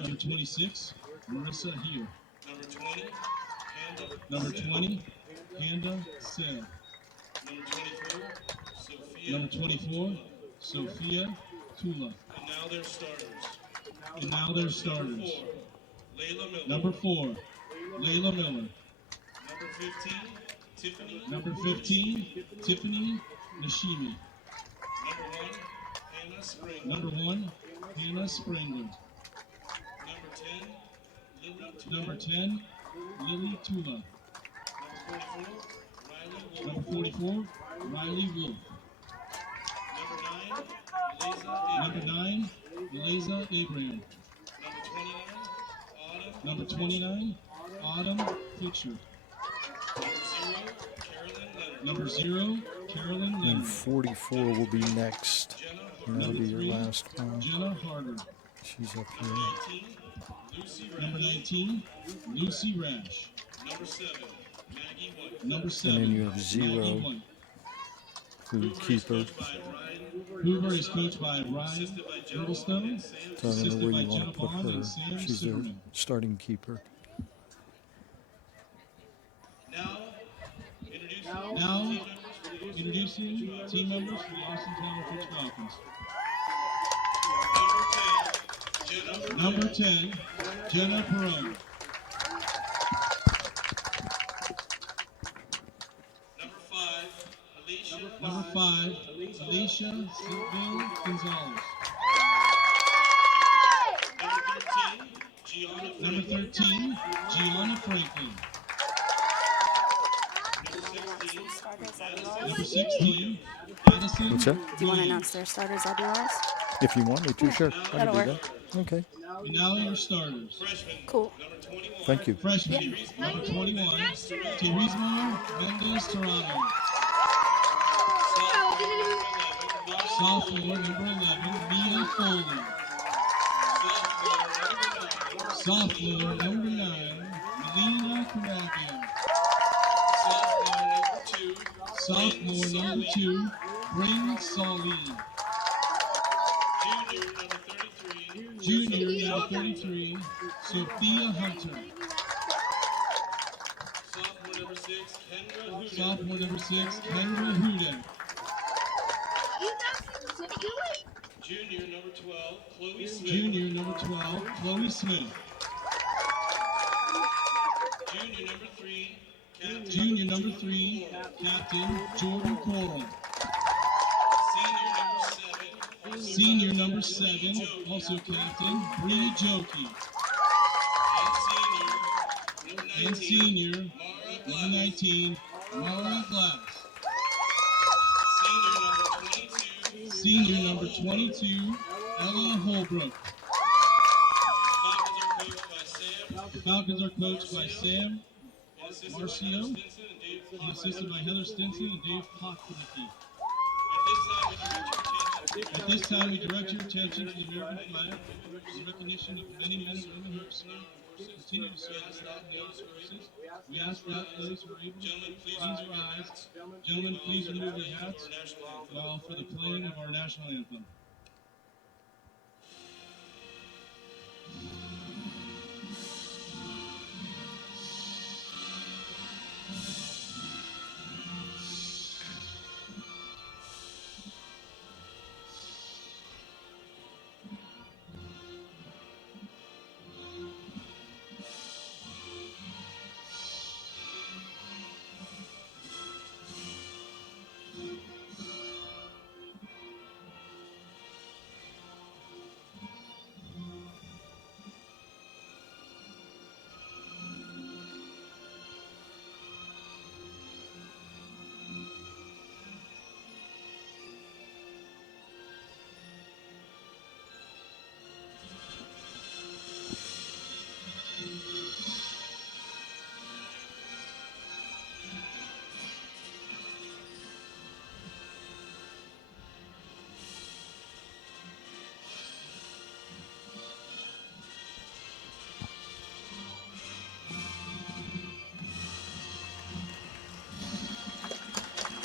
Number 26, Marissa Here. Number 20, Handa Sell. Number 24, Sophia Tula. And now their starters. Number 4, Layla Miller. Number 15, Tiffany Nishimi. Number 1, Hannah Springler. Number 10, Lily Tula. Number 44, Riley Wolf. Number 9, Eliza Abraham. Number 29, Autumn Fitcher. Number 0, Carolyn Leonard. And 44 will be next. And that'll be your last one. Jenna Harder. She's up here. Number 19, Lucy Rash. Number 7, And then you have 0, who keeper. Hoover is coached by Ryan Girdlestone. So I don't know where you want to put her. She's their starting keeper. Now, introducing team members for the Austintown Fitch Falcons. Number 10, Jenna Perone. Number 5, Alicia Sylville Gonzalez. Number 13, Gianna Franklin. Number 16, Addison. What's that? Do you want to announce their starters otherwise? If you want me to, sure. I can That'll do work. that. Okay. And now your starters. Cool. Thank you. Freshman, number 21, Turismo Mendez Toronto. Sophomore, number 11, Mia Foley. Sophomore, number 9, Melina Karabian. Sophomore, number 2, Bryn Salim. Junior, number 33, Sophia Hunter. Sophomore, number 6, Kendra Hudak. Junior, number 12, Chloe Smith. Junior, number 3, Captain Jordan Coral. Senior, number 7, also Captain Bree Jokey. And senior, number 19, Mara Glass. Senior, number 22, Ella Holbrook. The Falcons are coached by Sam Marcio, and assisted by Heather Stinson and Dave Pocknicky. At this time, we direct your attention to the American flag, in recognition of many men and women who have served or continue to serve the Falcon services. We ask that those who are able to please rise. Gentlemen, please remove their hats while for the playing of our national anthem.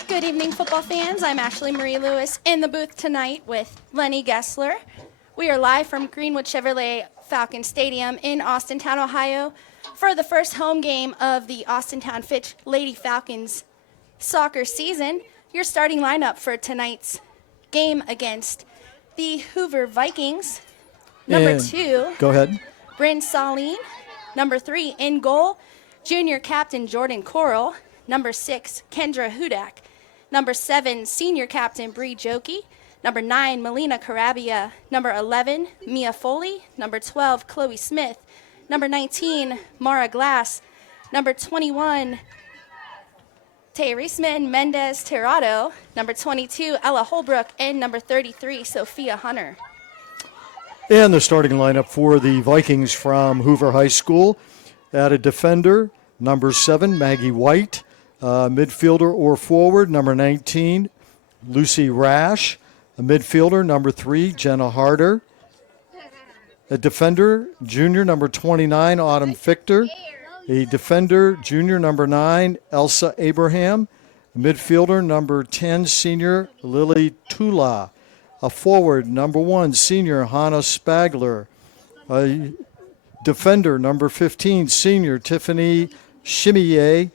Good evening, football fans. I'm Ashley Marie Lewis in the booth tonight with Lenny Gessler. We are live from Greenwood Chevrolet Falcon Stadium in Austintown, Ohio, for the first home game of the Austintown Fitch Lady Falcons soccer season. Your starting lineup for tonight's game against the Hoover Vikings. Number And 2, go ahead. Bryn Saline. Number 3, in goal, junior captain Jordan Coral. Number 6, Kendra Hudak. Number 7, senior captain Bree Jokey. Number 9, Melina Carabia. Number 11, Mia Foley. Number 12, Chloe Smith. Number 19, Mara Glass. Number 21, Teresman Mendez Tirado. Number 22, Ella Holbrook. And number 33, Sophia Hunter. And the starting lineup for the Vikings from Hoover High School. At a defender, number 7, Maggie White. Midfielder or forward, number 19, Lucy Rash. A midfielder, number 3, Jenna Harder. A defender, junior, number 29, Autumn Fichter. A defender, junior, number 9, Elsa Abraham. A midfielder, number 10, senior, Lily Tula. A forward, number 1, senior, Hannah Spagler. A defender, number 15, senior, Tiffany Chimier.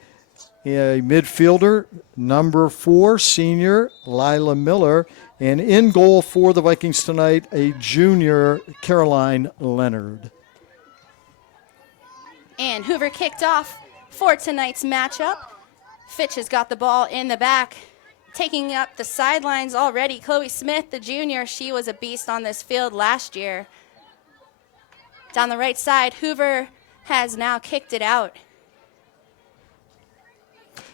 A midfielder, number 4, senior, Lila Miller. And in goal for the Vikings tonight, a junior, Caroline Leonard. And Hoover kicked off for tonight's matchup. Fitch has got the ball in the back, taking up the sidelines already. Chloe Smith, the junior, she was a beast on this field last year. Down the right side, Hoover has now kicked it out.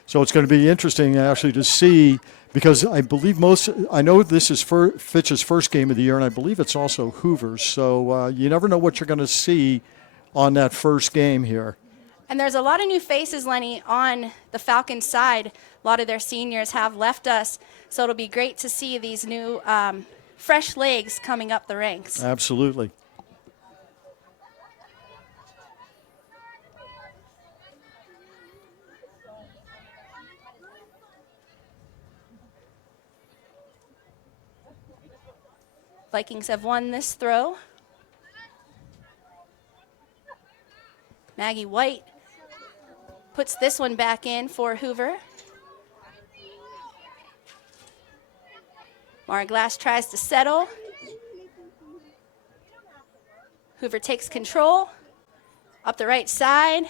So it's going to be interesting actually to see, because I believe I know this is Fitch's first game of the year, and I believe it's also Hoover's. So you never know what you're going to see on that first game here. And there's a lot of new faces, Lenny, on the Falcons side. A lot of their seniors have left us, so it'll be great to see these new fresh legs coming up the ranks. Absolutely. Vikings have won this throw. Maggie White puts this one back in for Hoover. Mara Glass tries to settle. Hoover takes control. Up the right side.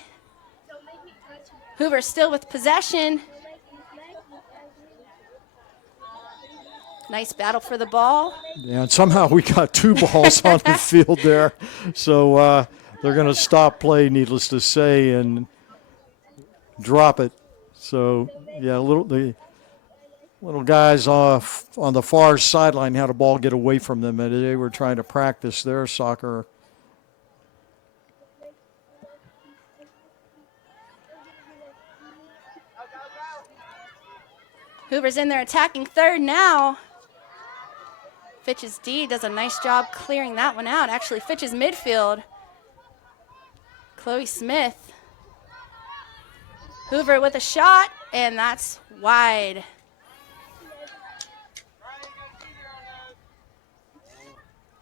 Hoover still with possession. Nice battle for the ball. Yeah, and somehow we got 2 balls on the field there. So they're going to stop play, needless to say, and drop it. So, yeah, the little guys off on the far sideline had a ball get away from them, and they were trying to practice their soccer. Hoover's in there attacking third now. Fitch's D does a nice job clearing that one out. Actually, Fitch's midfield. Chloe Smith. Hoover with a shot, and that's wide.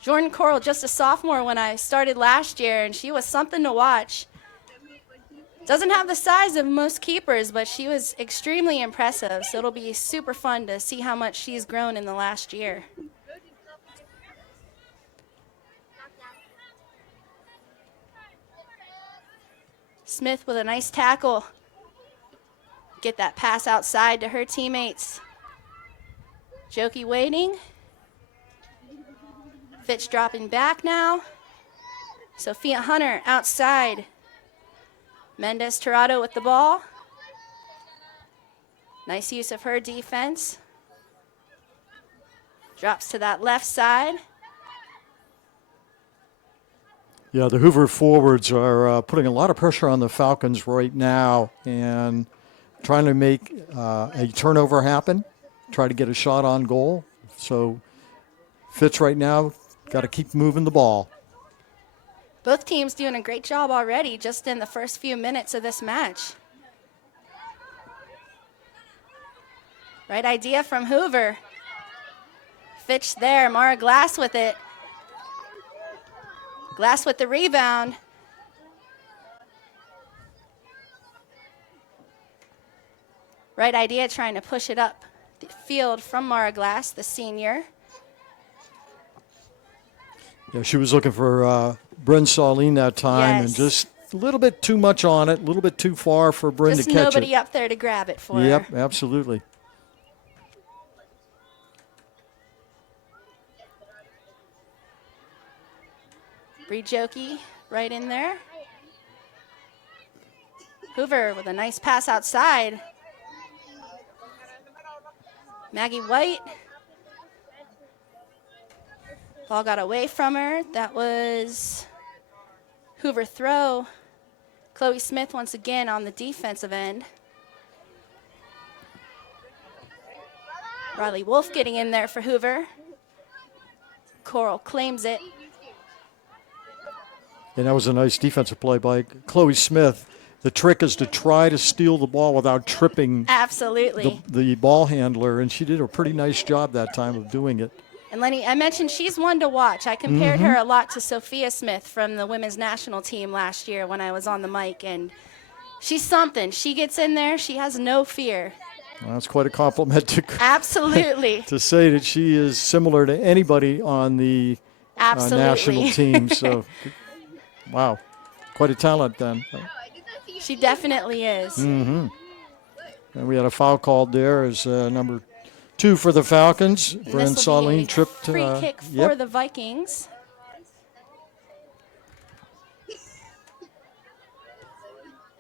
Jordan Coral, just a sophomore when I started last year, and she was something to watch. Doesn't have the size of most keepers, but she was extremely impressive, so it'll be super fun to see how much she's grown in the last year. Smith with a nice tackle. Get that pass outside to her teammates. Jokey waiting. Fitch dropping back now. Sophia Hunter outside. Mendez Tirado with the ball. Nice use of her defense. Drops to that left side. Yeah, the Hoover forwards are putting a lot of pressure on the Falcons right now and trying to make a turnover happen, try to get a shot on goal. So Fitch right now got to keep moving the ball. Both teams doing a great job already just in the first few minutes of this match. Right idea from Hoover. Fitch there, Mara Glass with it. Glass with the rebound. Right idea, trying to push it up the field from Mara Glass, the senior. Yeah, she was looking for Bryn Saline that time, and Yes. just a little bit too much on it, a little bit too far for Bryn Just to catch nobody it. up there to grab it for her. Yep, absolutely. Bree Jokey right in there. Hoover with a nice pass outside. Maggie White. Ball got away from her. That was Hoover throw. Chloe Smith once again on the defensive end. Riley Wolf getting in there for Hoover. Coral claims it. And that was a nice defensive play by Chloe Smith. The trick is to try to steal the ball without tripping Absolutely. the ball handler, and she did a pretty nice job that time of doing it. And Lenny, I mentioned she's one to watch. I compared her a lot to Sophia Smith from the women's national team last year when I was on the mic, and she's something. She gets in there. She has no fear. Well, that's quite a compliment to Absolutely. to say that she is similar to anybody on the Absolutely. national team. So, wow, quite a talent then. She definitely is. And we had a foul called there as number 2 for the Falcons. And Bryn this will be Saline a tripped. free kick for yep. the Vikings.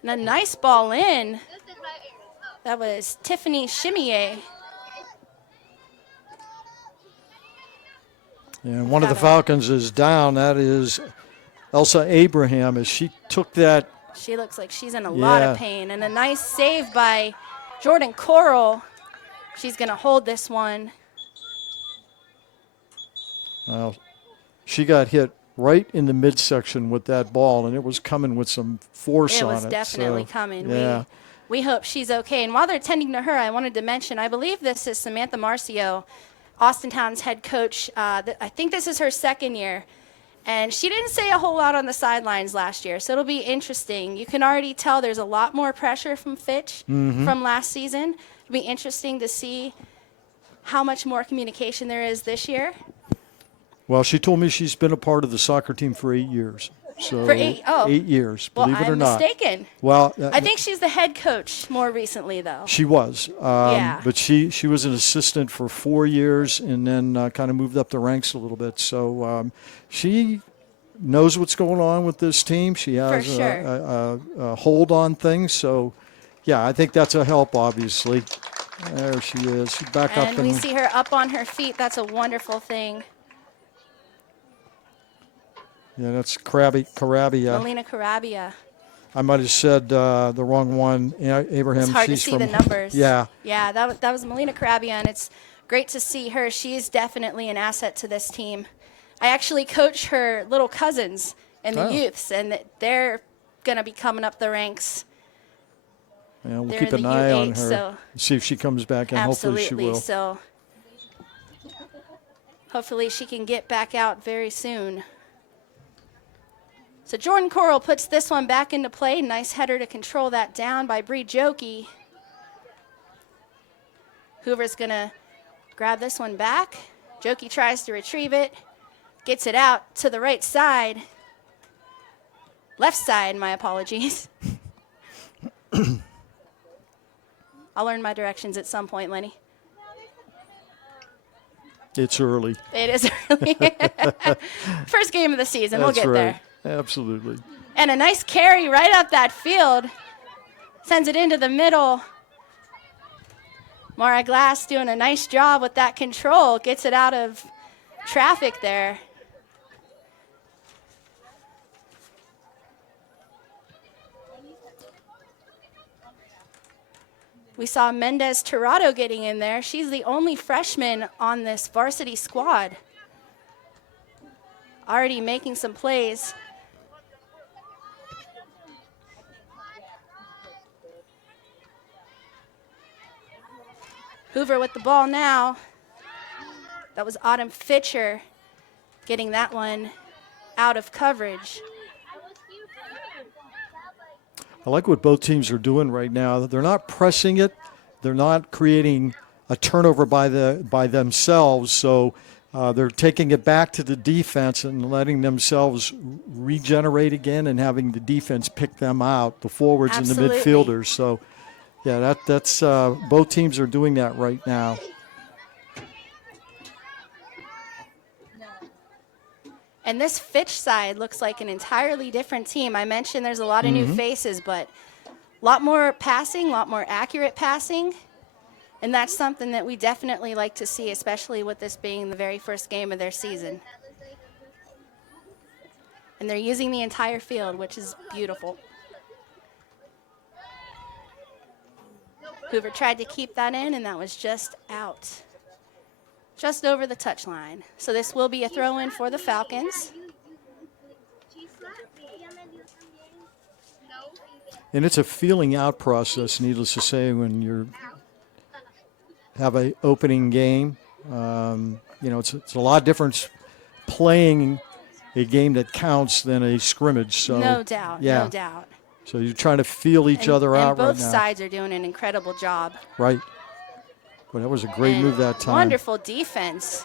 And a nice ball in. That was Tiffany Chimier. And one of the Got Falcons is down. That is Elsa Abraham, as she took that. She looks like she's in a lot of Yeah. pain. And a nice save by Jordan Coral. She's going to hold this one. She got hit right in the midsection with that ball, and it was coming with some force It on was it. definitely So, coming. Yeah. We hope she's okay. And while they're tending to her, I wanted to mention, I believe this is Samantha Marcio, Austintown's head coach. I think this is her second year. And she didn't say a whole lot on the sidelines last year, so it'll be interesting. You can already tell there's a lot more pressure from Fitch from last season. It'll be interesting to see how much more communication there is this year. Well, she told me she's been a part of the soccer team for 8 years. So For 8 years, Well, believe it or I'm not. mistaken. Well, I think she's the head coach more recently, though. she was. Yeah. But she was an assistant for 4 years and then kind of moved up the ranks a little bit. So she knows what's going on with this team. She has For sure. a hold on things. So, yeah, I think that's a help, obviously. There she is. She's back up. And we see her up on her feet. That's a wonderful thing. Yeah, that's Carabia. Melina Carabia. I might have said the wrong one. Abraham. It's hard to she's see from, the numbers. Yeah. Yeah, that was Melina Carabia, and it's great to see her. She's definitely an asset to this team. I actually coach her little cousins in the youths, and they're going to be coming up the ranks. Yeah, we'll They're keep in an the eye on U8, her. so- See if she comes back, and Absolutely. hopefully she will. So hopefully she can get back out very soon. So Jordan Coral puts this one back into play. Nice header to control that down by Bree Jokey. Hoover's going to grab this one back. Jokey tries to retrieve it. Gets it out to the right side. Left side, my apologies. I'll learn my directions at some point, Lenny. It's early. It is early. First game of the season. That's we'll get right. there. Absolutely. And a nice carry right up that field. Sends it into the middle. Mara Glass doing a nice job with that control. Gets it out of traffic there. We saw Mendez Tirado getting in there. She's the only freshman on this varsity squad. Already making some plays. Hoover with the ball now. That was Autumn Fitcher getting that one out of coverage. I like what both teams are doing right now. They're not pressing it. They're not creating a turnover by themselves. So they're taking it back to the defense and letting themselves regenerate again and having the defense pick them out, the forwards Absolutely. and the midfielders. So, yeah, that's both teams are doing that right now. And this Fitch side looks like an entirely different team. I mentioned there's a lot of new faces, but a lot more passing, a lot more accurate passing. And that's something that we definitely like to see, especially with this being the very first game of their season. And they're using the entire field, which is beautiful. Hoover tried to keep that in, and that was just out. Just over the touchline. So this will be a throw-in for the Falcons. And it's a feeling out process, needless to say, when you have an opening game. It's a lot different playing a game that counts than a scrimmage. So No doubt, yeah. no doubt. So you're trying to feel each other out right now. And both sides are doing an incredible job. Right. Well, that was a great move that time. Wonderful defense.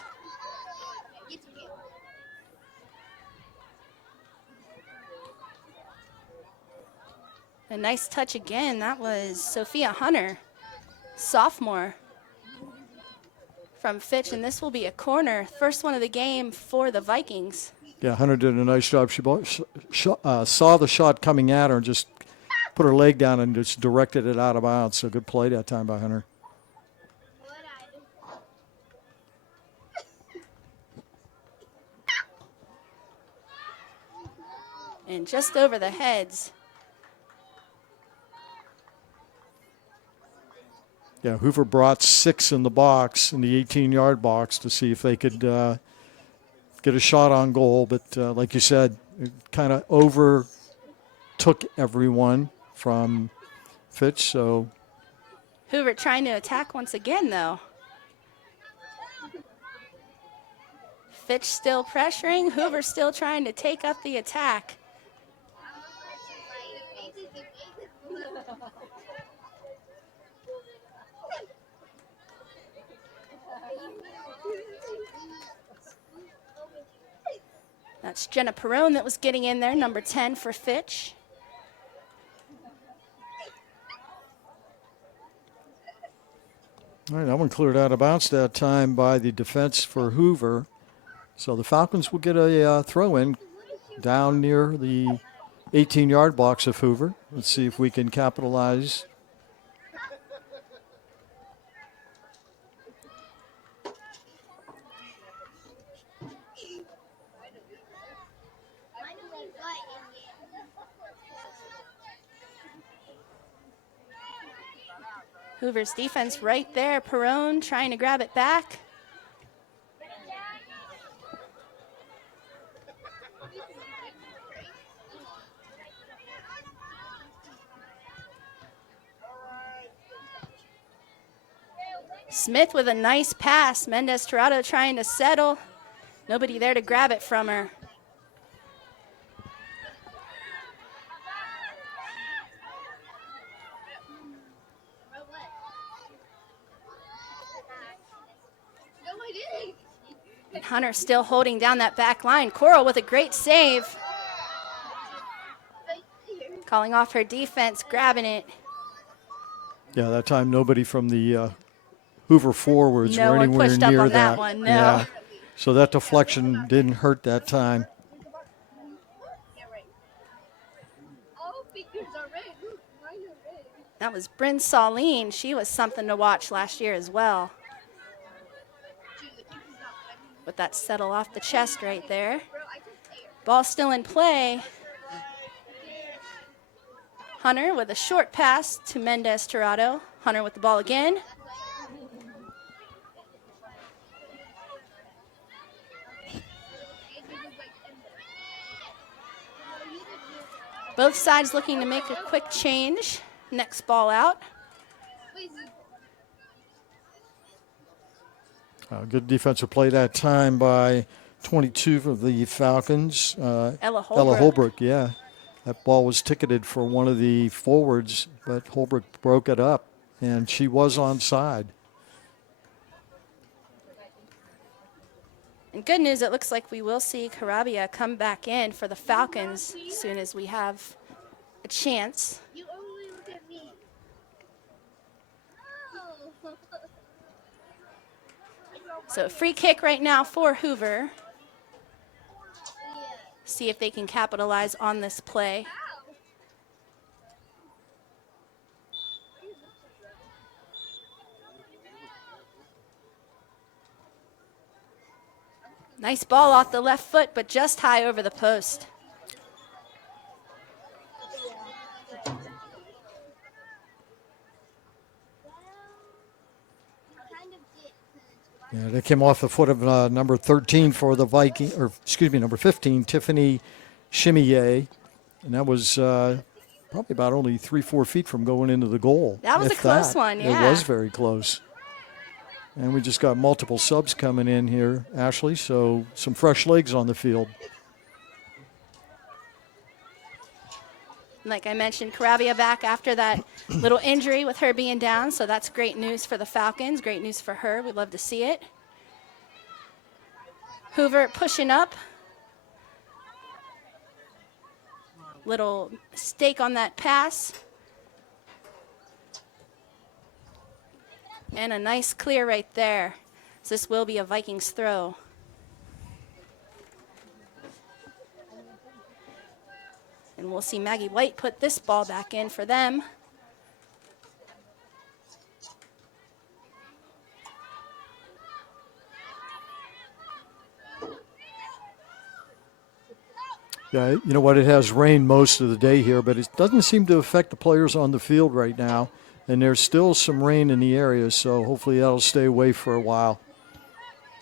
A nice touch again. That was Sophia Hunter, sophomore from Fitch, and this will be a corner. First one of the game for the Vikings. Yeah, Hunter did a nice job. She saw the shot coming at her and just put her leg down and just directed it out of bounds. So good play that time by Hunter. And just over the heads. Yeah, Hoover brought 6 in the box, in the 18-yard box, to see if they could get a shot on goal. But like you said, it kind of overtook everyone from Fitch. So Hoover trying to attack once again, though. Fitch still pressuring. Hoover still trying to take up the attack. That's Jenna Perrone that was getting in there, number 10 for Fitch. all right, that one cleared out of bounds that time by the defense for Hoover. So the Falcons will get a throw-in down near the 18-yard box of Hoover. Let's see if we can capitalize. Hoover's defense right there. Perrone trying to grab it back. Smith with a nice pass. Mendez Tirado trying to settle. Nobody there to grab it from her. And Hunter still holding down that back line. Coral with a great save. Calling off her defense, grabbing it. Yeah, that time nobody from the Hoover forwards No were one anywhere pushed up near on that one, no. Yeah. So that deflection didn't hurt that time. That was Bryn Saline. She was something to watch last year as well. With that settle off the chest right there. Ball still in play. Hunter with a short pass to Mendez Tirado. Hunter with the ball again. Both sides looking to make a quick change. Next ball out. Good defensive play that time by 22 for the Falcons. Ella Ella Holbrook. Holbrook, yeah. That ball was ticketed for one of the forwards, but Holbrook broke it up, and she was onside. And good news, it looks like we will see Carabia come back in for the Falcons as soon as we have a chance. You only look at me. Oh. So free kick right now for Hoover. See if they can capitalize on this play. Nice ball off the left foot, but just high over the post. Yeah, they came off the foot of number 13 for the Viking, or excuse me, number 15, Tiffany Chimier. And that was probably about only 3-4 feet from going into the goal. That was a close one, yeah. It was very close. And we just got multiple subs coming in here, Ashley, so some fresh legs on the field. Like I mentioned, Carabia back after that little injury with her being down, so that's great news for the Falcons, great news for her. We'd love to see it. Hoover pushing up. Little stake on that pass. And a nice clear right there. So this will be a Vikings throw. And we'll see Maggie White put this ball back in for them. Yeah, you know what? It has rained most of the day here, but it doesn't seem to affect the players on the field right now. And there's still some rain in the area, so hopefully that'll stay away for a while.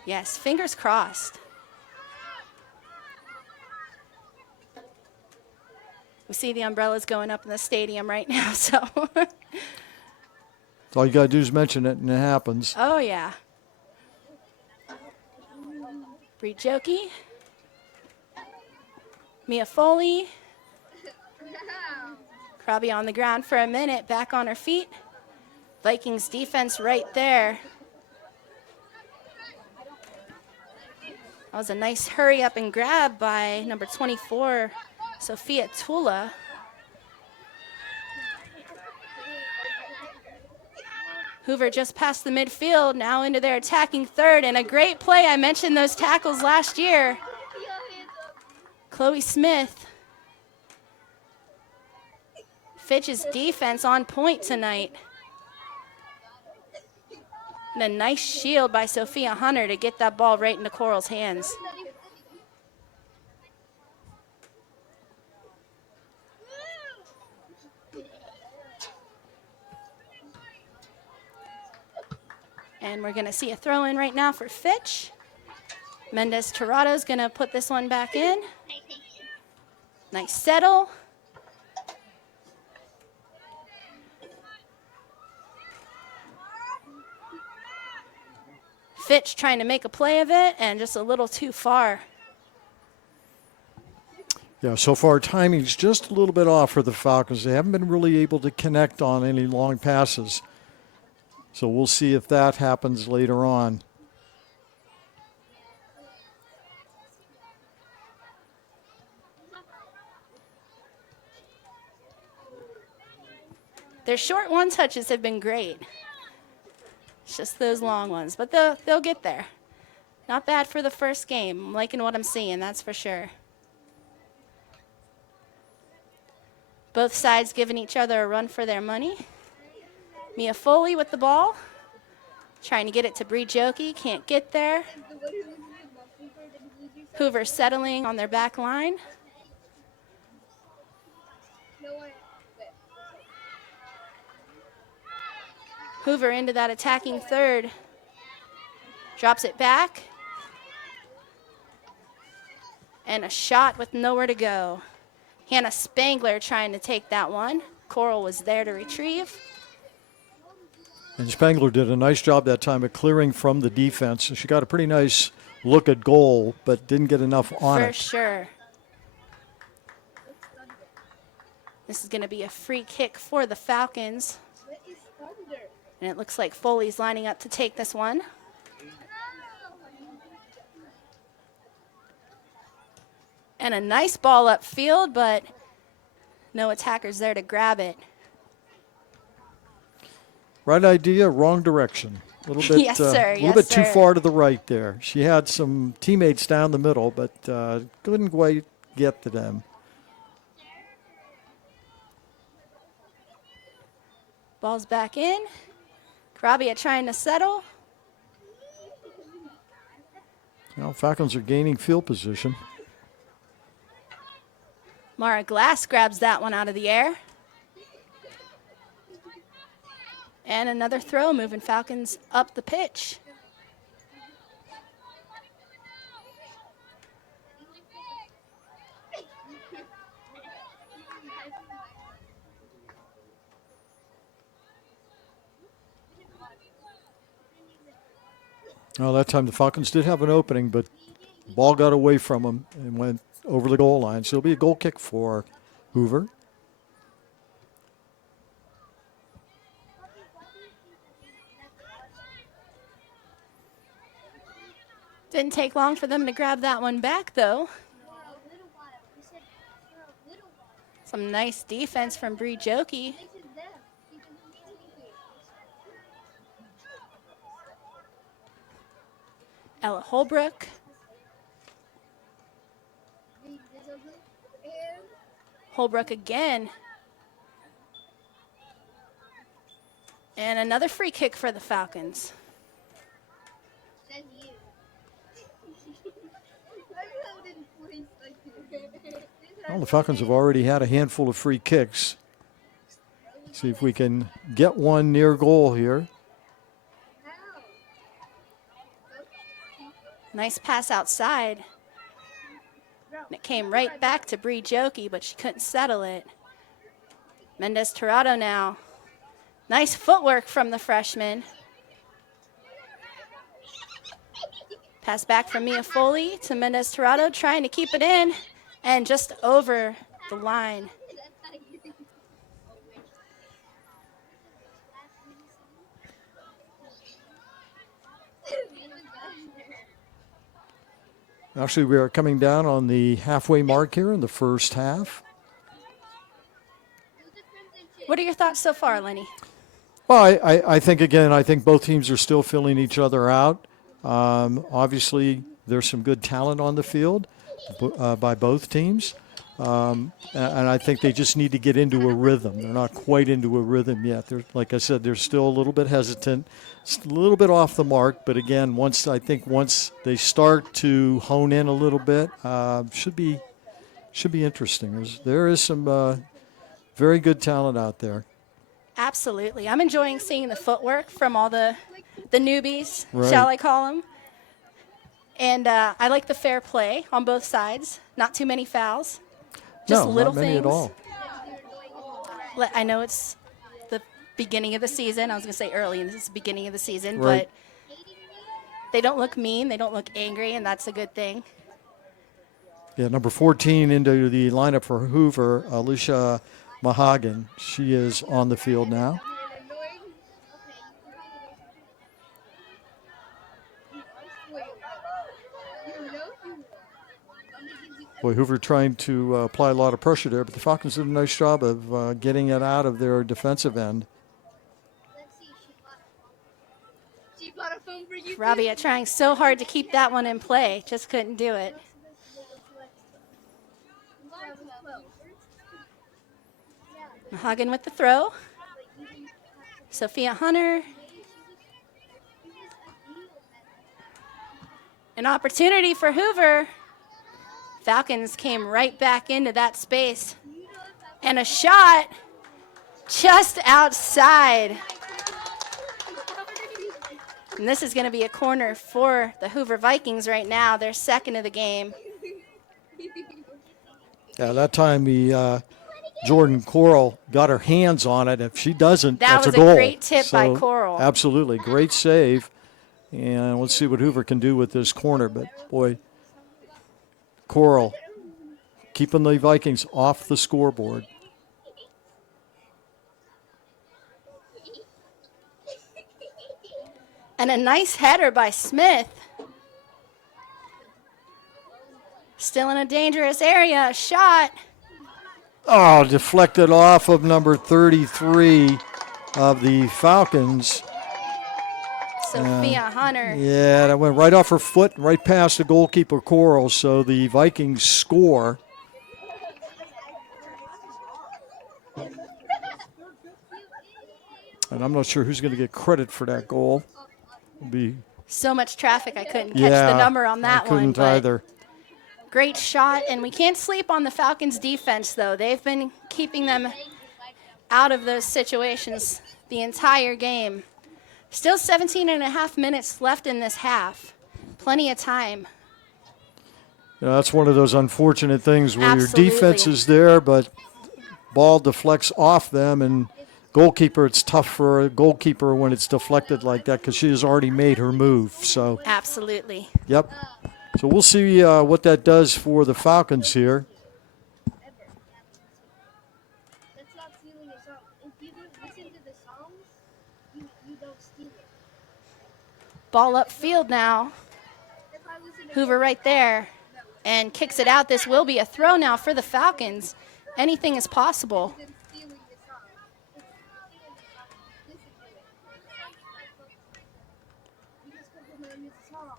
Yes, fingers crossed. We see the umbrellas going up in the stadium right now, so. All you got to do is mention it, and it happens. Oh, yeah. Bree Jokey. Mia Foley. Krabby on the ground for a minute, back on her feet. Vikings defense right there. That was a nice hurry up and grab by number 24, Sophia Tula. Hoover just past the midfield, now into their attacking third, and a great play. I mentioned those tackles last year. Chloe Smith. Fitch's defense on point tonight. And a nice shield by Sophia Hunter to get that ball right into Coral's hands. And we're going to see a throw in right now for Fitch. Mendez Torrado's going to put this one back in. Nice settle. Fitch trying to make a play of it and just a little too far. Yeah, so far timing's just a little bit off for the Falcons. They haven't been really able to connect on any long passes. So we'll see if that happens later on. Their short one touches have been great. It's just those long ones, but they'll get there. Not bad for the first game. I'm liking what I'm seeing, that's for sure. Both sides giving each other a run for their money. Mia Foley with the ball. Trying to get it to Bree Jokey. Can't get there. Hoover settling on their back line. Hoover into that attacking third. Drops it back. And a shot with nowhere to go. Hannah Spangler trying to take that one. Coral was there to retrieve. And Spangler did a nice job that time of clearing from the defense. She got a pretty nice look at goal, but didn't get enough on For it. sure. This is going to be a free kick for the Falcons. And it looks like Foley's lining up to take this one. And a nice ball upfield, but no attackers there to grab it. Right idea, wrong direction. A little bit, Yes, sir. a little bit too far to the right there. She had some teammates down the middle, but couldn't quite get to them. Ball's back in. Karabia trying to settle. Well, Falcons are gaining field position. Mara Glass grabs that one out of the air. And another throw, moving Falcons up the pitch. Well, that time the Falcons did have an opening, but the ball got away from them and went over the goal line. So it'll be a goal kick for Hoover. Didn't take long for them to grab that one back, though. Some nice defense from Bree Jokey. Ella Holbrook. Holbrook again. And another free kick for the Falcons. Well, the Falcons have already had a handful of free kicks. See if we can get one near goal here. Nice pass outside. And it came right back to Bree Jokey, but she couldn't settle it. Mendez Tirado now. Nice footwork from the freshman. Pass back from Mia Foley to Mendez Tirado, trying to keep it in, and just over the line. Actually, we are coming down on the halfway mark here in the first half. What are your thoughts so far, Lenny? Well, I think, again, I think both teams are still filling each other out. Obviously, there's some good talent on the field by both teams. And I think they just need to get into a rhythm. They're not quite into a rhythm yet. They're, like I said, they're still a little bit hesitant, a little bit off the mark. But again, once they start to hone in a little bit, should be interesting. There is some very good talent out there. Absolutely. I'm enjoying seeing the footwork from all the newbies, Right. shall I call them. And I like the fair play on both sides. Not too many fouls. Just No, little not many things. at all. I know it's the beginning of the season. I was going to say early, and this is the beginning of the season. Right. But they don't look mean. They don't look angry, and that's a good thing. Yeah, number 14 into the lineup for Hoover, Alicia Mahagan. She is on the field now. Boy, Hoover trying to apply a lot of pressure there, but the Falcons did a nice job of getting it out of their defensive end. Rabia trying so hard to keep that one in play. Just couldn't do it. Mahagan with the throw. Sophia Hunter. An opportunity for Hoover. Falcons came right back into that space. And a shot just outside. And this is going to be a corner for the Hoover Vikings right now. They're second of the game. Yeah, that time the Jordan Coral got her hands on it. If she doesn't, That that's was a goal. a great tip by Coral. Absolutely, great save. And let's see what Hoover can do with this corner. But, boy, Coral keeping the Vikings off the scoreboard. And a nice header by Smith. Still in a dangerous area. A shot. Oh, deflected off of number 33 of the Falcons. Sophia Hunter. Yeah, that went right off her foot, right past the goalkeeper Coral. So the Vikings score. And I'm not sure who's going to get credit for that goal. It'll be So much traffic, I couldn't catch the number on that I couldn't one. either. Great shot, and we can't sleep on the Falcons' defense, though. They've been keeping them out of those situations the entire game. Still 17 and a half minutes left in this half. Plenty of time. Yeah, that's one of those unfortunate things where Absolutely. your defense is there, but ball deflects off them, and goalkeeper, it's tough for a goalkeeper when it's deflected like that because she has already made her move. So, Absolutely. yep. So we'll see what that does for the Falcons here. That's not stealing a song. If you don't listen to the songs, you don't steal it. Ball upfield now. If I listen to Hoover right there and kicks it out. This will be a throw now for the Falcons. Anything is possible. them stealing the song. It's stealing the song. Listen to it. You just complimented the song.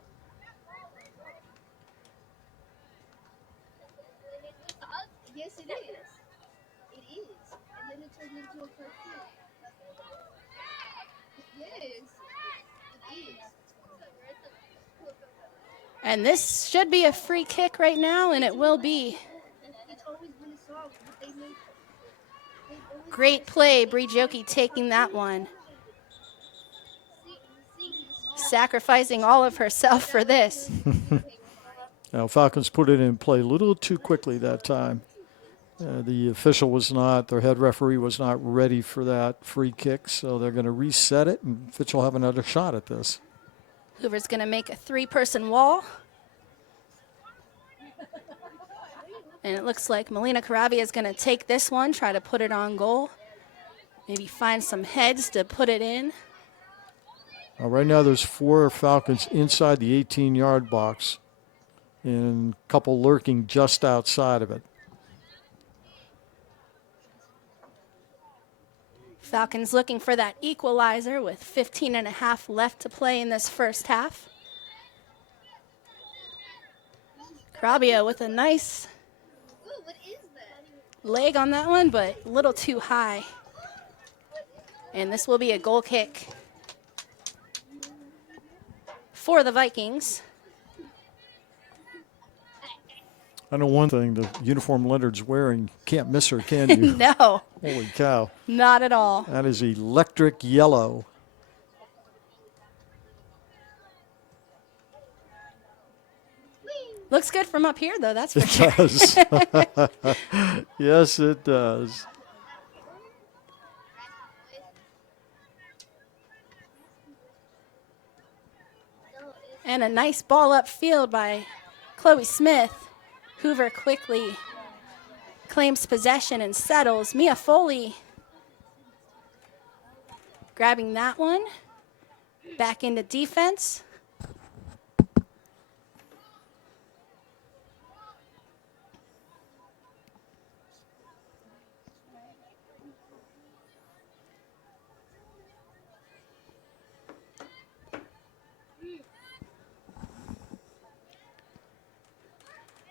Yes, it is. It is. And then it turned into a cartoon. Yes. It is. And this should be a free kick right now, and it will be. It's always been a song, but they've always Great play, Brijoki taking that one. Sacrificing all of herself for this. Now, Falcons put it in play a little too quickly that time. The official was not, their head referee was not ready for that free kick, so they're going to reset it, and Fitch will have another shot at this. Hoover's going to make a three-person wall. And it looks like Melina Carabia is going to take this one, try to put it on goal. Maybe find some heads to put it in. Right now there's 4 Falcons inside the 18-yard box and a couple lurking just outside of it. Falcons looking for that equalizer with 15 and a half left to play in this first half. Carabia with a nice what is that? leg on that one, but a little too high. And this will be a goal kick for the Vikings. I know one thing, the uniform Leonard's wearing, can't miss her, can you? No, Holy cow. not at all. That is electric yellow. Looks good from up here, though, that's for It sure. does. Yes, it does. And a nice ball upfield by Chloe Smith. Hoover quickly claims possession and settles. Mia Foley grabbing that one. Back into defense.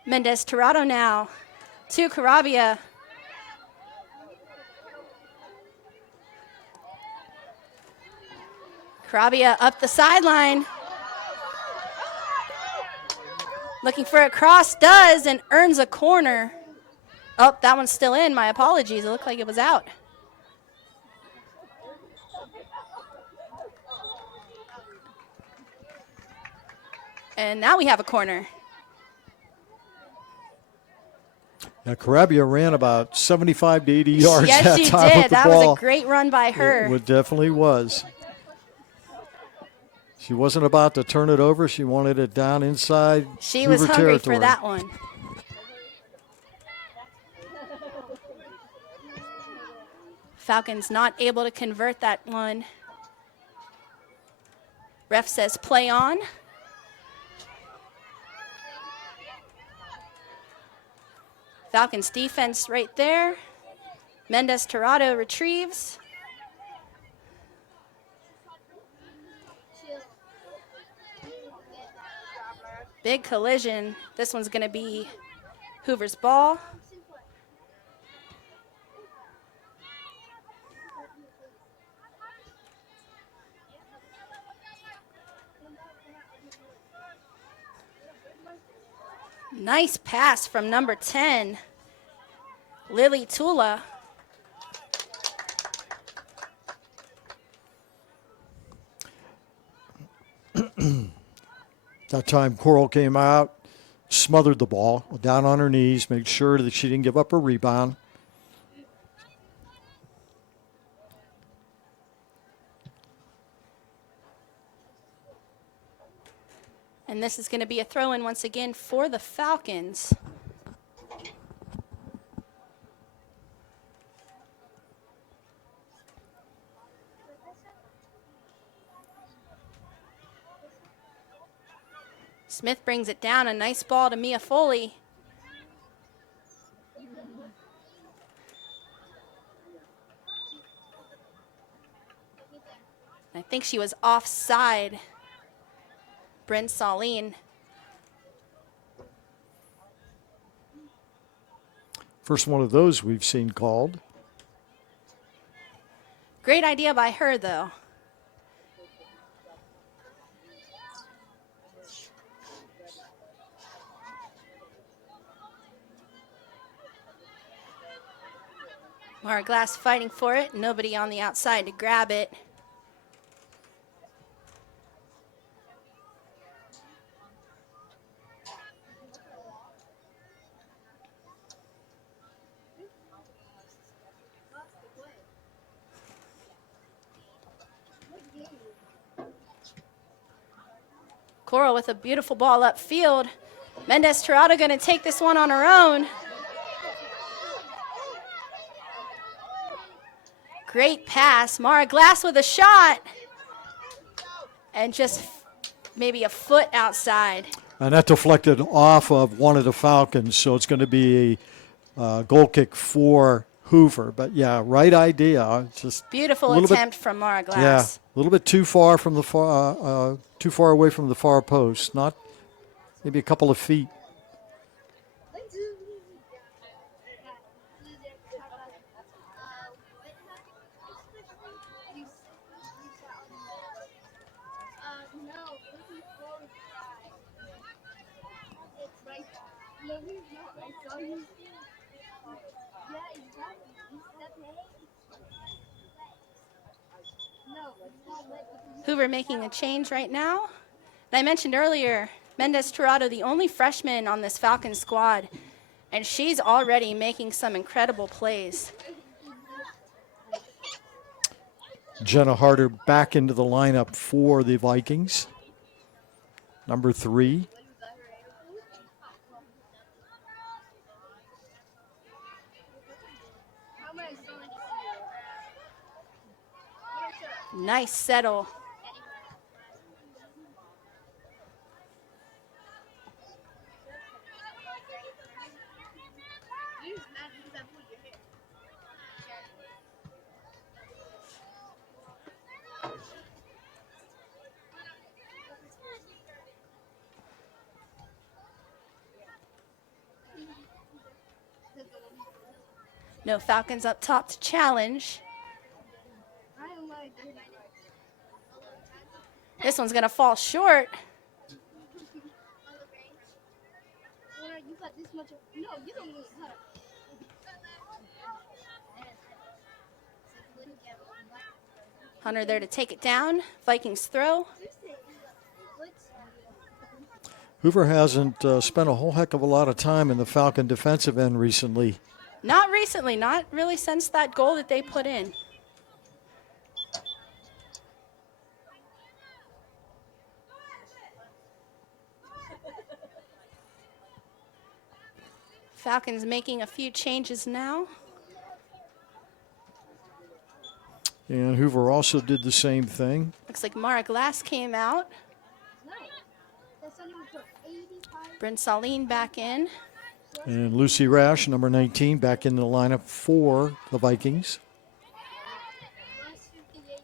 Mendez Tirado now to Carabia. Carabia up the sideline. Looking for a cross, does, and earns a corner. Oh, that one's still in. My apologies. It looked like it was out. And now we have a corner. Now, Carabia ran about 75 to 80 yards Yes, that she time did. with the That ball. was a great run by her. It definitely was. She wasn't about to turn it over. She wanted it down inside She Hoover was hungry territory. for that one. Falcons not able to convert that one. Ref says play on. Falcons defense right there. Mendez Tirado retrieves. Big collision. This one's going to be Hoover's ball. Nice pass from number 10, Lily Tula. That time Coral came out, smothered the ball, down on her knees, made sure that she didn't give up a rebound. And this is going to be a throw-in once again for the Falcons. Smith brings it down. A nice ball to Mia Foley. I think she was offside. Bryn Saline. First one of those we've seen called. Great idea by her, though. Mara Glass fighting for it. Nobody on the outside to grab it. Coral with a beautiful ball upfield. Mendez Tirado going to take this one on her own. Great pass. Mara Glass with a shot. And just maybe a foot outside. And that deflected off of one of the Falcons, so it's going to be a goal kick for Hoover. But, yeah, right idea. Just beautiful attempt from Mara Glass. Yeah, a little bit too far from the too far away from the far post. Not maybe a couple of feet. Hoover making a change right now. And I mentioned earlier, Mendez Tirado, the only freshman on this Falcon squad, and she's already making some incredible plays. Jenna Harder back into the lineup for the Vikings. Number 3. Nice settle. No Falcons up top to challenge. This one's going to fall short. Hunter there to take it down. Vikings throw. Hoover hasn't spent a whole heck of a lot of time in the Falcon defensive end recently. Not recently, not really since that goal that they put in. Falcons making a few changes now. And Hoover also did the same thing. Looks like Mara Glass came out. That's not even for 85. Bryn Saline back in. And Lucy Rash, number 19, back in the lineup for the Vikings. Minus 58.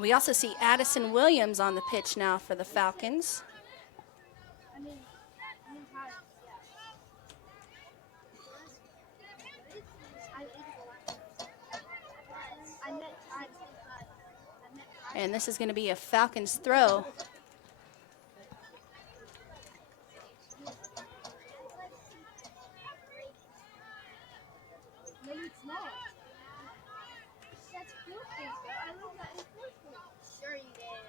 We also see Addison Williams on the pitch now for the Falcons. I mean time. I meant time. And this is going to be a Falcons throw. Maybe it's not. That's perfect. I love that. It's perfect. Sure you did.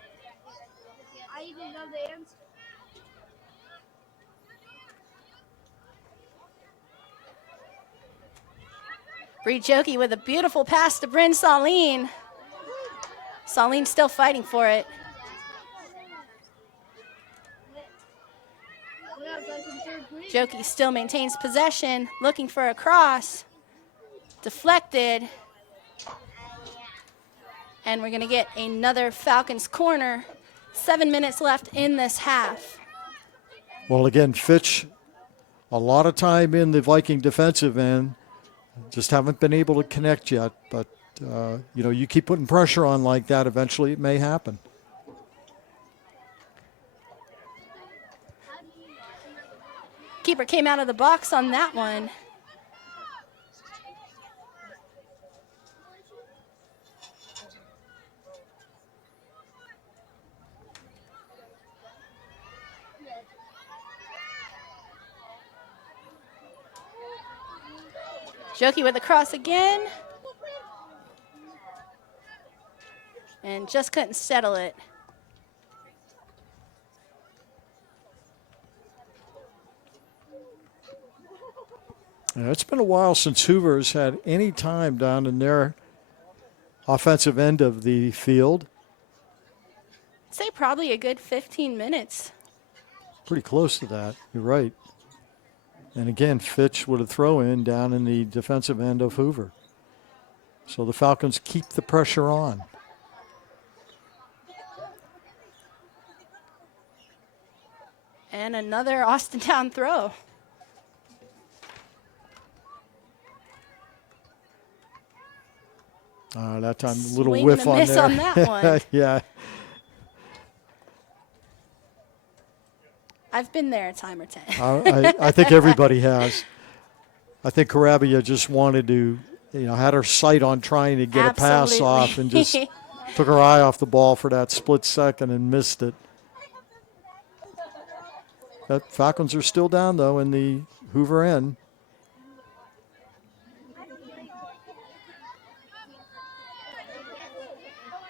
I even know the answer. Bree Jokey with a beautiful pass to Bryn Saline. Saline still fighting for it. Jokey still maintains possession, looking for a cross. Deflected. And we're going to get another Falcons corner. 7 minutes left in this half. Well, again, Fitch, a lot of time in the Viking defensive end. Just haven't been able to connect yet. But, you keep putting pressure on like that, eventually it may happen. Keeper came out of the box on that one. Jokey with the cross again. And just couldn't settle it. Yeah, it's been a while since Hoover's had any time down in their offensive end of the field. I'd say probably a good 15 minutes. Pretty close to that. You're right. And again, Fitch with a throw in down in the defensive end of Hoover. So the Falcons keep the pressure on. And another Austintown throw. That time, a little Swing whiff and a on miss there. on that one. Yeah. I've been there a time or 10. I think everybody has. I think Carabia just wanted to, had her sight on trying to get a pass off and just took her eye off the ball for that split second and missed it. That Falcons are still down, though, in the Hoover end.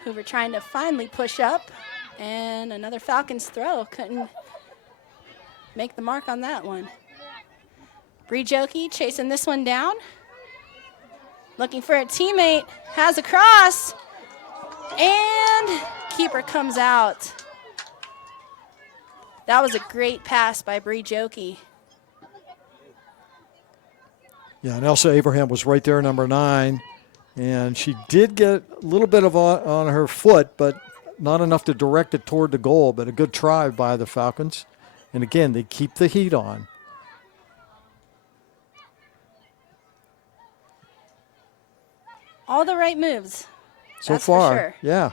Hoover trying to finally push up. And another Falcons throw. Couldn't make the mark on that one. Bree Jokey chasing this one down. Looking for a teammate. Has a cross. And keeper comes out. That was a great pass by Bree Jokey. Yeah, and Elsa Abraham was right there, number 9. And she did get a little bit of on her foot, but not enough to direct it toward the goal. But a good try by the Falcons. And again, they keep the heat on. All the right moves. So That's far, for sure. Yeah.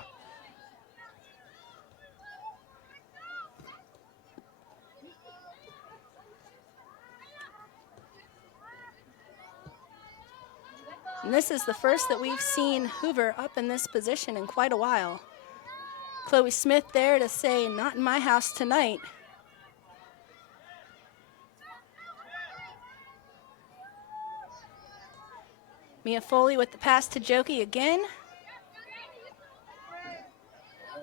And this is the first that we've seen Hoover up in this position in quite a while. Chloe Smith there to say, not in my house tonight. Mia Foley with the pass to Jokey again.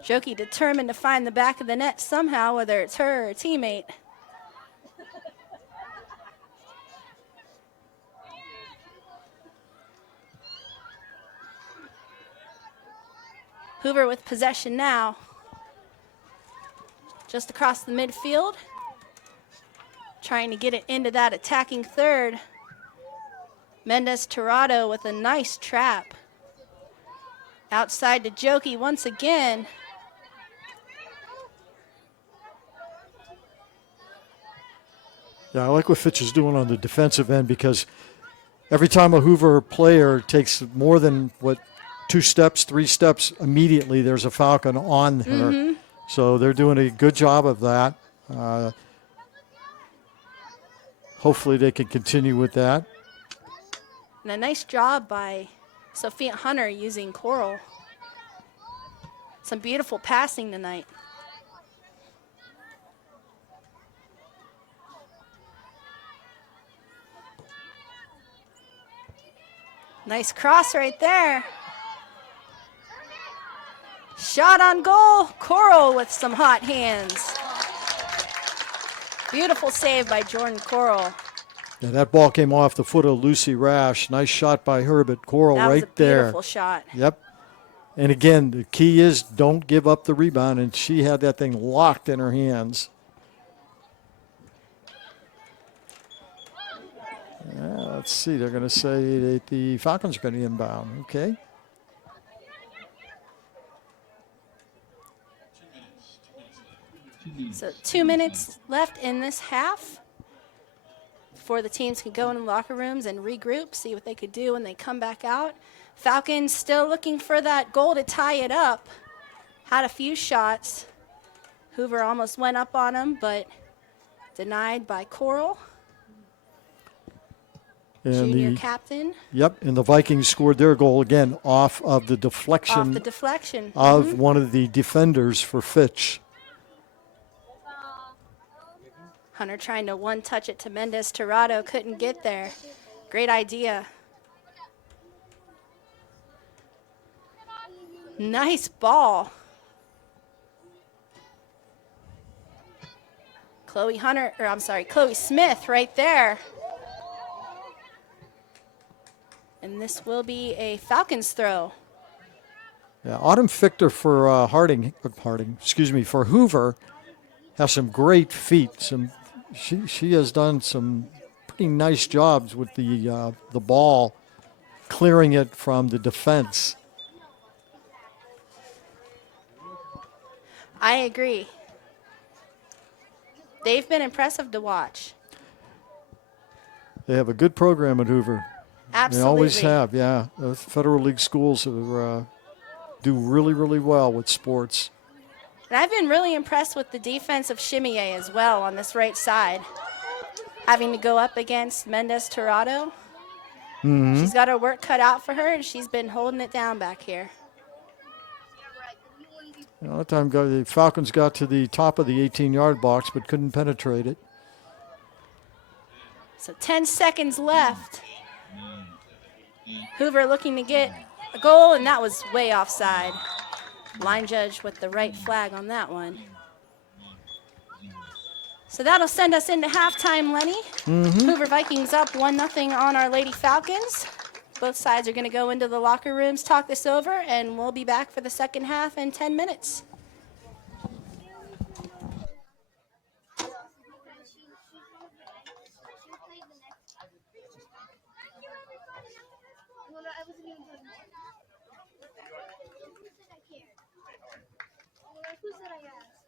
Jokey determined to find the back of the net somehow, whether it's her or a teammate. Hoover with possession now. Just across the midfield. trying to get it into that attacking third. Mendez Tirado with a nice trap. Outside to Jokey once again. Yeah, I like what Fitch is doing on the defensive end because every time a Hoover player takes more than 2 steps, 3 steps, immediately there's a Falcon on her. So they're doing a good job of that. Hopefully they can continue with that. And a nice job by Sophia Hunter using Coral. Some beautiful passing tonight. Nice cross right there. Shot on goal. Coral with some hot hands. Beautiful save by Jordan Coral. Yeah, that ball came off the foot of Lucy Rash. Nice shot by her, but Coral That right was a there. beautiful shot. Yep. And again, the key is don't give up the rebound, and she had that thing locked in her hands. Let's see. They're going to say that the Falcons are going to inbound. Okay. So 2 minutes left in this half before the teams can go in the locker rooms and regroup, see what they could do when they come back out. Falcons still looking for that goal to tie it up. Had a few shots. Hoover almost went up on him, but denied by Coral. And Junior captain. Yep, and the Vikings scored their goal again off of the deflection, Off the deflection. of one of the defenders for Fitch. Hunter trying to one-touch it to Mendez Tirado. Couldn't get there. Great idea. Nice ball. Chloe Smith right there. And this will be a Falcons throw. Yeah, Autumn Fichter for for Hoover has some great feet. She has done some pretty nice jobs with the ball, clearing it from the defense. I agree. They've been impressive to watch. They have a good program at Hoover. Absolutely. They always have, yeah. The Federal League schools do really, really well with sports. And I've been really impressed with the defense of Chimier as well on this right side. Having to go up against Mendez Tirado. She's got her work cut out for her, and she's been holding it down back here. That time the Falcons got to the top of the 18-yard box but couldn't penetrate it. So 10 seconds left. Hoover looking to get a goal, and that was way offside. Line judge with the right flag on that one. So that'll send us into halftime, Lenny. Hoover Vikings up 1-0 on our Lady Falcons. Both sides are going to go into the locker rooms, talk this over, and we'll be back for the second half in 10 minutes. Who said I asked?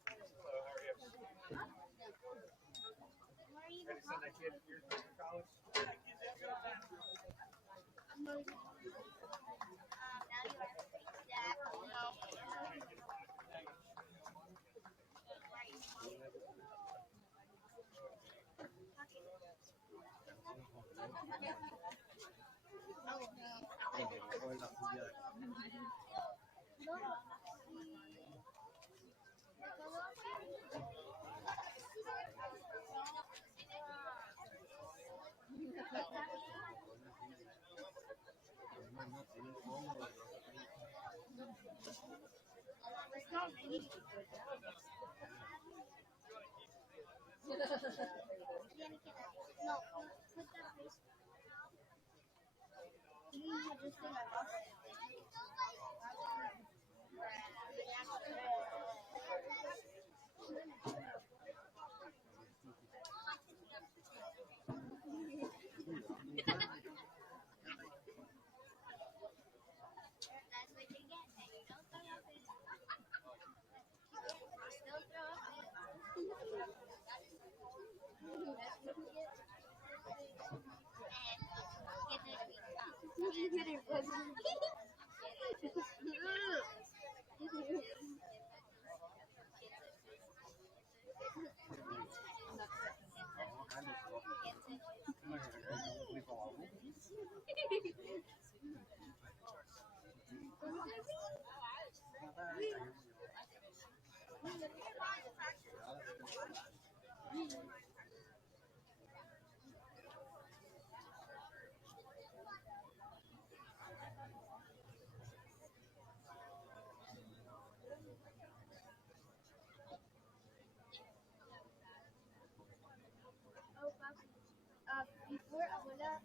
Before Abuela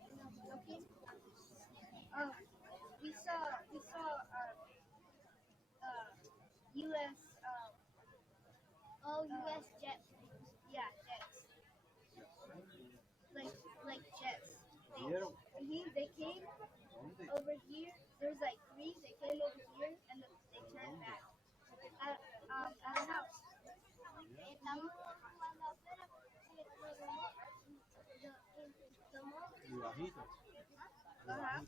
looking, we saw U.S. U.S. jets. Yeah, jets. Like jets. They came over here. There was like three. They came over here and then they turned back. At our house. Estamos jugando afuera. Y bajito. Ajá.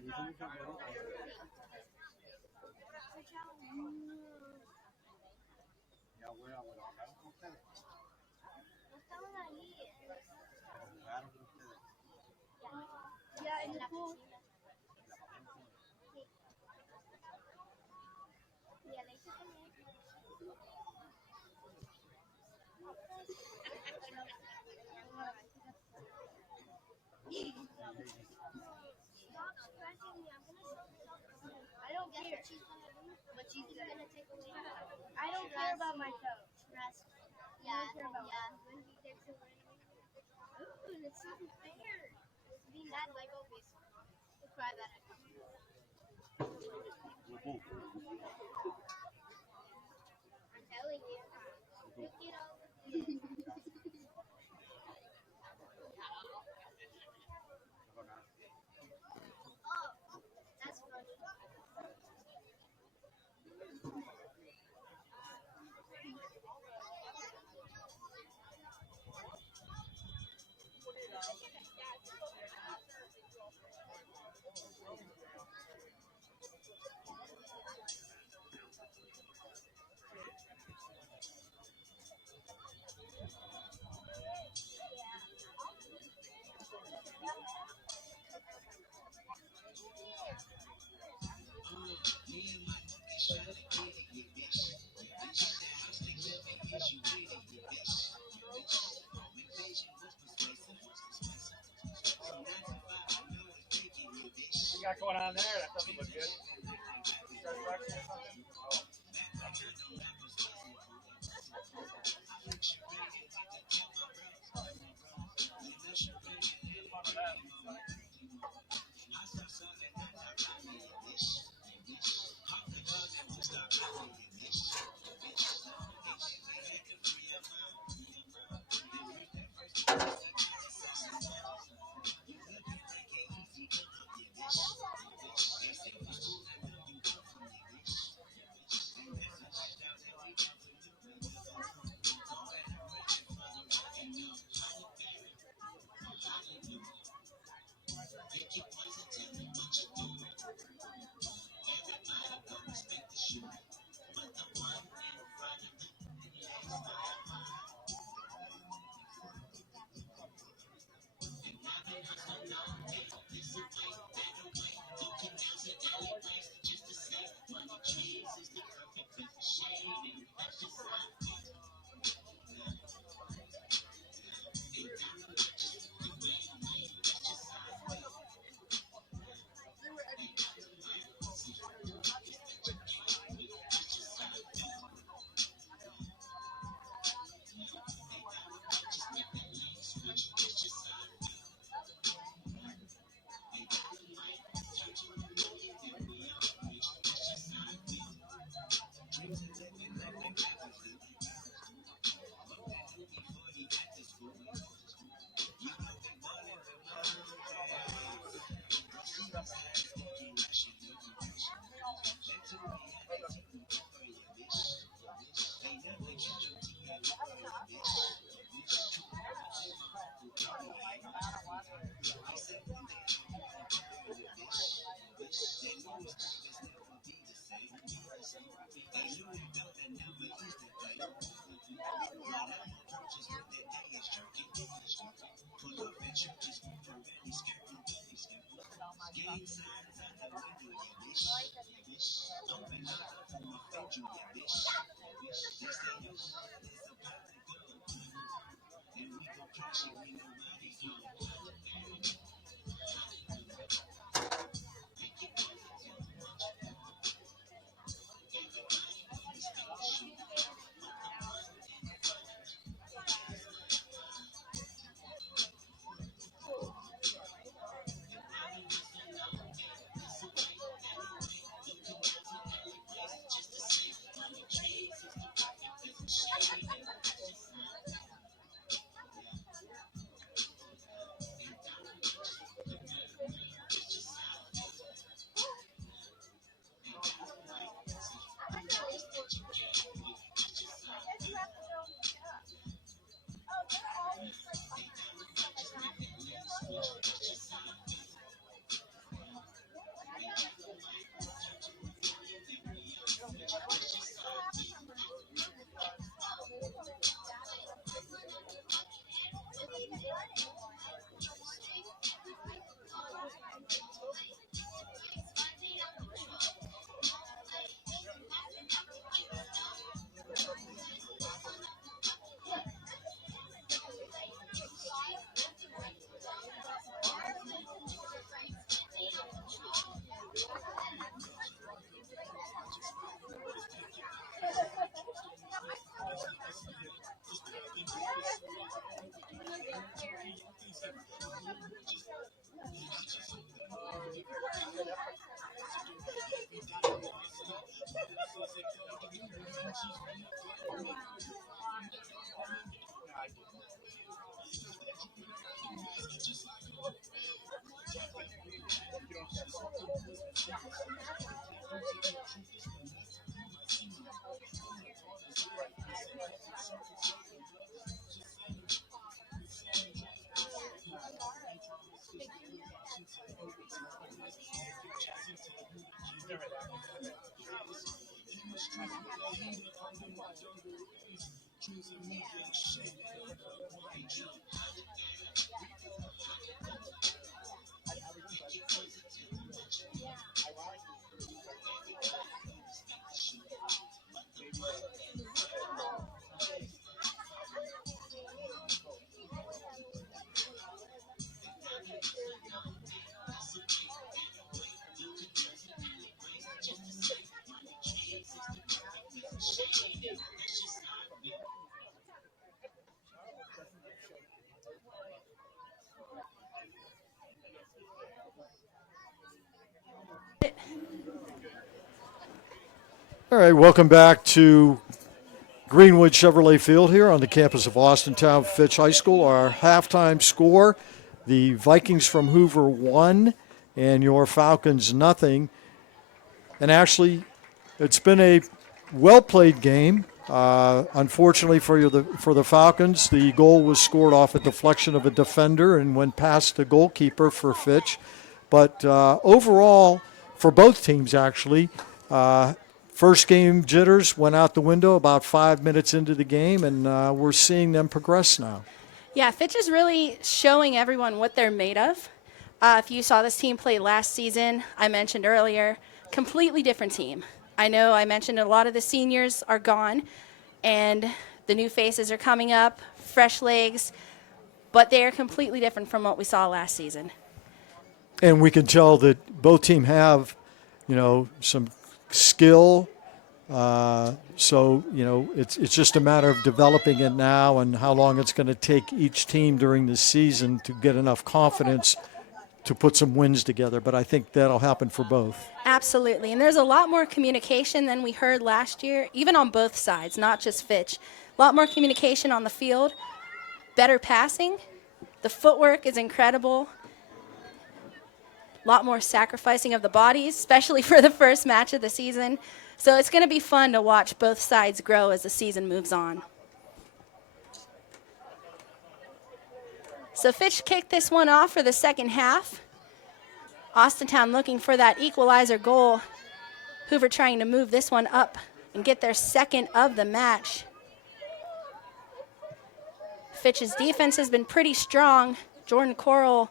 Y eso mucho mejor. Y abuela, ¿jugaron con ustedes? No estaban ahí. Pero jugaron con ustedes. Ya, en la pool. Y a la hija también. Stop scratching me. I'm gonna show you. I don't care. What she's gonna take away. I don't care about my toe. Trust. Yeah. I don't care about my toe. When he takes away. Ooh, that's not fair. Being mad like always. We'll cry that. I'm telling you. Look it up. Oh, that's funny. What you got going on there? That doesn't look good. Construction or something? Oh. All right, welcome back to Greenwood Chevrolet Field here on the campus of Austintown Fitch High School. Our halftime score, the Vikings from Hoover 1 and your Falcons nothing. And actually, it's been a well-played game. Unfortunately for the Falcons, the goal was scored off a deflection of a defender and went past the goalkeeper for Fitch. But overall, for both teams actually, first game jitters went out the window about 5 minutes into the game, and we're seeing them progress now. Yeah, Fitch is really showing everyone what they're made of. If you saw this team play last season, I mentioned earlier, completely different team. I know I mentioned a lot of the seniors are gone, and the new faces are coming up, fresh legs, but they are completely different from what we saw last season. And we can tell that both teams have, some skill. So, it's just a matter of developing it now and how long it's going to take each team during the season to get enough confidence to put some wins together. But I think that'll happen for both. Absolutely. And there's a lot more communication than we heard last year, even on both sides, not just Fitch. A lot more communication on the field, better passing. The footwork is incredible. A lot more sacrificing of the bodies, especially for the first match of the season. So it's going to be fun to watch both sides grow as the season moves on. So Fitch kicked this one off for the second half. Austintown looking for that equalizer goal. Hoover trying to move this one up and get their second of the match. Fitch's defense has been pretty strong. Jordan Coral,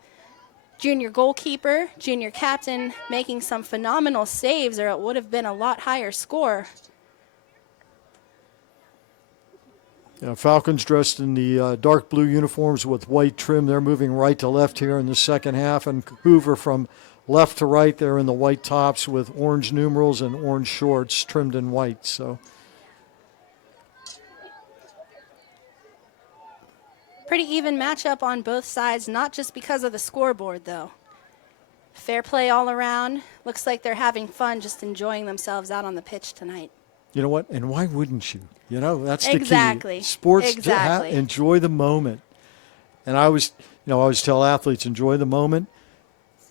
junior goalkeeper, junior captain, making some phenomenal saves, or it would have been a lot higher score. Yeah, Falcons dressed in the dark blue uniforms with white trim. They're moving right to left here in the second half, and Hoover from left to right. They're in the white tops with orange numerals and orange shorts trimmed in white. So pretty even matchup on both sides, not just because of the scoreboard, though. Fair play all around. Looks like they're having fun, just enjoying themselves out on the pitch tonight. You know what? And why wouldn't you? That's the Exactly. key. Sports, Exactly. Enjoy the moment. And I always tell athletes, enjoy the moment.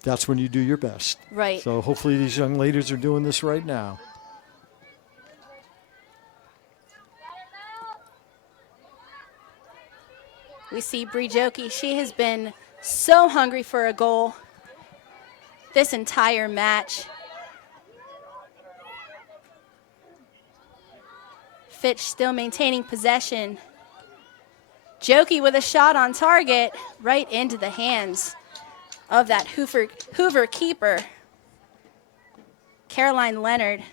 That's when you do your best. Right. So hopefully these young ladies are doing this right now. We see Bree Jokey. She has been so hungry for a goal this entire match. Fitch still maintaining possession. Jokey with a shot on target right into the hands of that Hoover keeper, Caroline Leonard.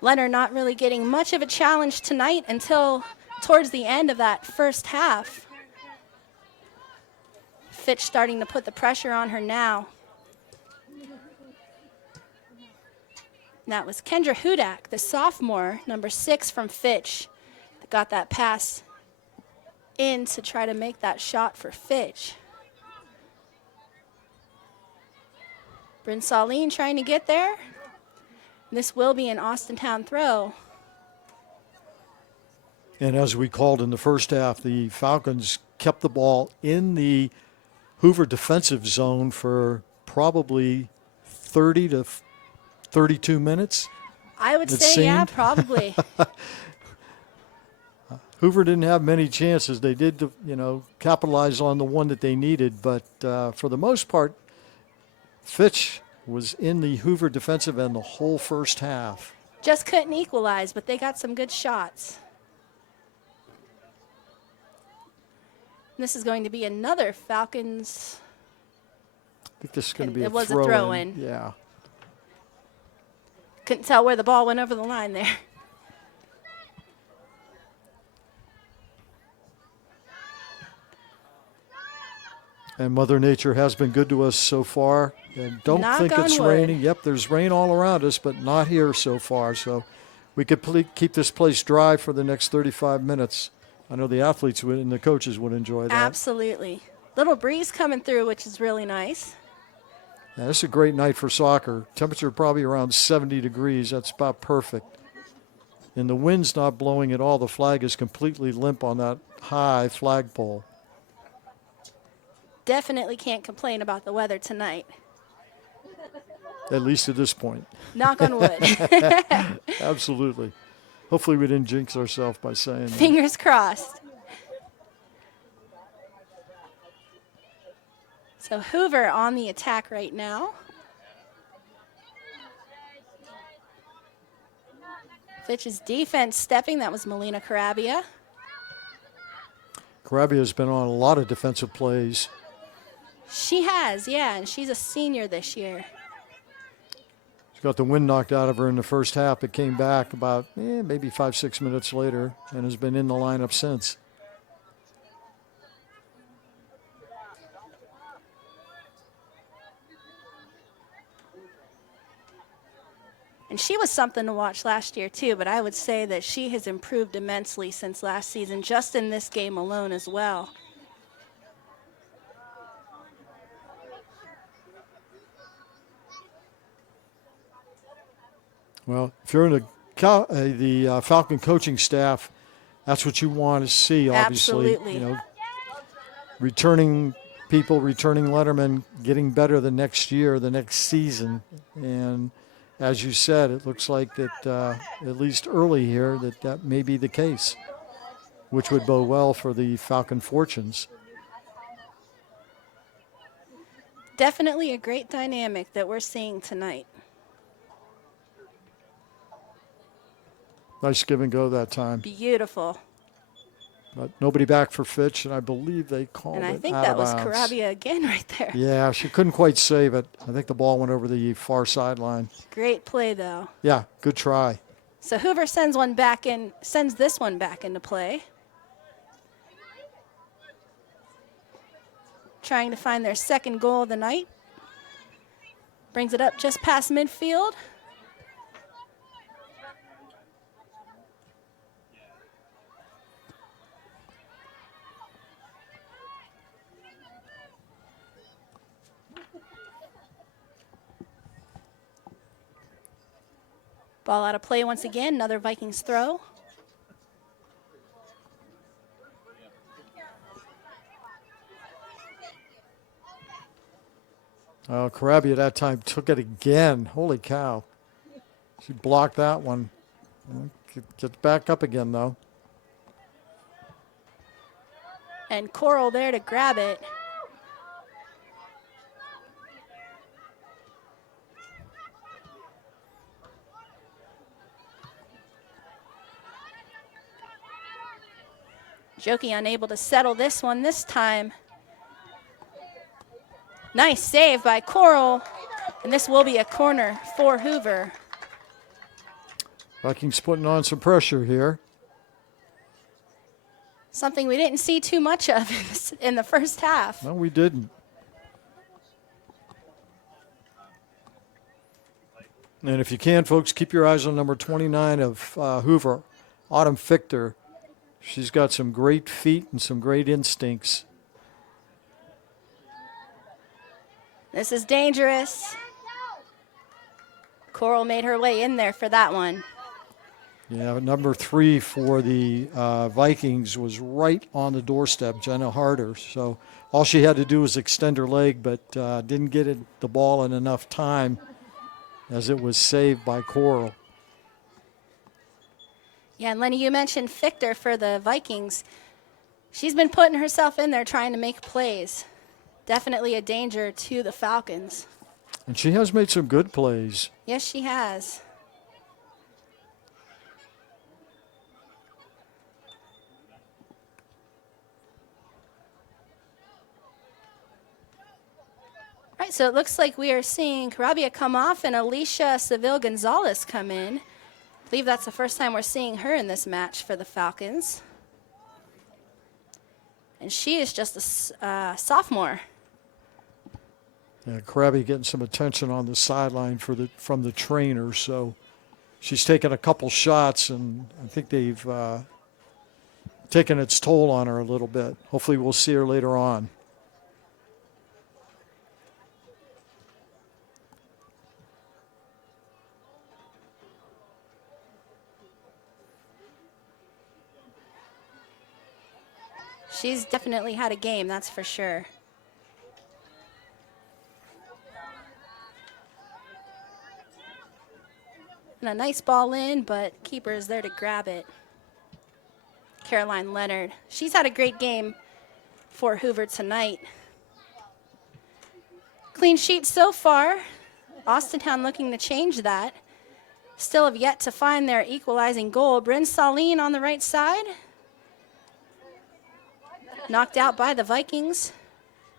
Leonard not really getting much of a challenge tonight until towards the end of that first half. Fitch starting to put the pressure on her now. And that was Kendra Hudak, the sophomore, number 6 from Fitch, that got that pass in to try to make that shot for Fitch. Bryn Saline trying to get there. This will be an Austintown throw. And as we called in the first half, the Falcons kept the ball in the Hoover defensive zone for probably 30 to 32 minutes. I would say, yeah, seemed. probably. Hoover didn't have many chances. They did, capitalize on the one that they needed. But for the most part, Fitch was in the Hoover defensive end the whole first half. Just couldn't equalize, but they got some good shots. This is going to be another Falcons. I think this is going to be It was a throw-in. throw-in. Yeah. Couldn't tell where the ball went over the line there. And Mother Nature has been good to us so far. And don't Knock think on it's wood. raining. Yep, there's rain all around us, but not here so far. So we could keep this place dry for the next 35 minutes. I know the athletes would and the coaches would enjoy that. Absolutely. Little breeze coming through, which is really nice. Yeah, this is a great night for soccer. Temperature probably around 70 degrees. That's about perfect. And the wind's not blowing at all. The flag is completely limp on that high flagpole. Definitely can't complain about the weather tonight. At least at this point. Knock on wood. Absolutely. Hopefully we didn't jinx ourselves by saying that. Fingers crossed. So Hoover on the attack right now. Fitch's defense stepping. That was Melina Carabia. Carabia's been on a lot of defensive plays. She has, yeah, and she's a senior this year. She got the wind knocked out of her in the first half, but came back about maybe 5-6 minutes later and has been in the lineup since. And she was something to watch last year too, but I would say that she has improved immensely since last season, just in this game alone as well. Well, if you're in the Falcon coaching staff, that's what you want to see, obviously. Absolutely. Returning people, returning lettermen, getting better the next year, the next season. And as you said, it looks like that at least early here that may be the case, which would bode well for the Falcon fortunes. Definitely a great dynamic that we're seeing tonight. Nice give and go that time. Beautiful. But nobody back for Fitch, and I believe they called it And I think out that of was bounds. Carabia again right there. Yeah, she couldn't quite save it. I think the ball went over the far sideline. Great play though. Yeah, good try. So Hoover sends this one back into play. Trying to find their second goal of the night. Brings it up just past midfield. Ball out of play once again, another Vikings throw. Carabia that time took it again. Holy cow. She blocked that one. Get back up again, though. And Coral there to grab it. Joki unable to settle this one this time. Nice save by Coral. And this will be a corner for Hoover. Vikings putting on some pressure here. Something we didn't see too much of in the first half. No, we didn't. And if you can, folks, keep your eyes on number 29 of Hoover, Autumn Fichter. She's got some great feet and some great instincts. This is dangerous. Coral made her way in there for that one. Yeah, number 3 for the Vikings was right on the doorstep, Jenna Harder. So all she had to do was extend her leg, but didn't get the ball in enough time as it was saved by Coral. Yeah, and Lenny, you mentioned Fichter for the Vikings. She's been putting herself in there trying to make plays. Definitely a danger to the Falcons. And she has made some good plays. Yes, she has. All right, so it looks like we are seeing Carabia come off and Alicia Seville-Gonzalez come in. I believe that's the first time we're seeing her in this match for the Falcons. And she is just a sophomore. Yeah, Krabby getting some attention on the sideline from the trainer, so she's taken a couple shots, and I think they've taken its toll on her a little bit. Hopefully we'll see her later on. She's definitely had a game, that's for sure. And a nice ball in, but keeper is there to grab it. Caroline Leonard. She's had a great game for Hoover tonight. Clean sheet so far. Austintown looking to change that. Still have yet to find their equalizing goal. Bryn Saline on the right side. Knocked out by the Vikings.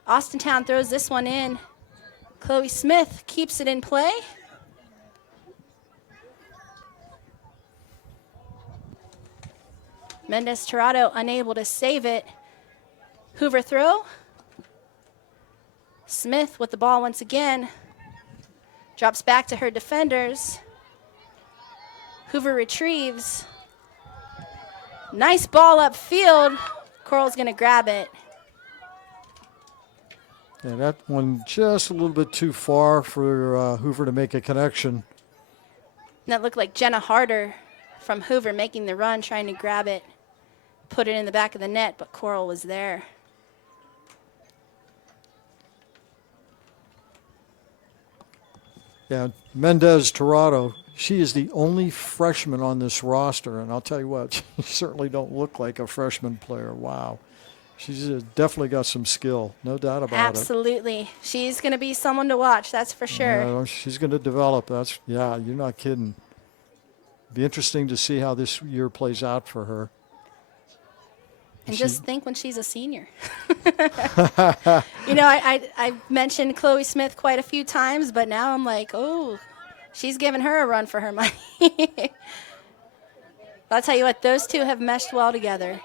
Austintown throws this one in. Chloe Smith keeps it in play. Mendez Tirado unable to save it. Hoover throw. Smith with the ball once again. Drops back to her defenders. Hoover retrieves. Nice ball upfield. Coral's going to grab it. Yeah, that one just a little bit too far for Hoover to make a connection. And that looked like Jenna Harder from Hoover making the run, trying to grab it, put it in the back of the net, but Coral was there. Yeah, Mendez Tirado, she is the only freshman on this roster, and I'll tell you what, she certainly don't look like a freshman player. Wow. She's definitely got some skill, no doubt about Absolutely. She's going to be someone to watch, that's for sure. Yeah, she's going to develop. Yeah, you're not kidding. Be interesting to see how this year plays out for her. And just think when she's a senior. You know, I mentioned Chloe Smith quite a few times, but now I'm like, oh, she's giving her a run for her money. I'll tell you what, those two have meshed well together.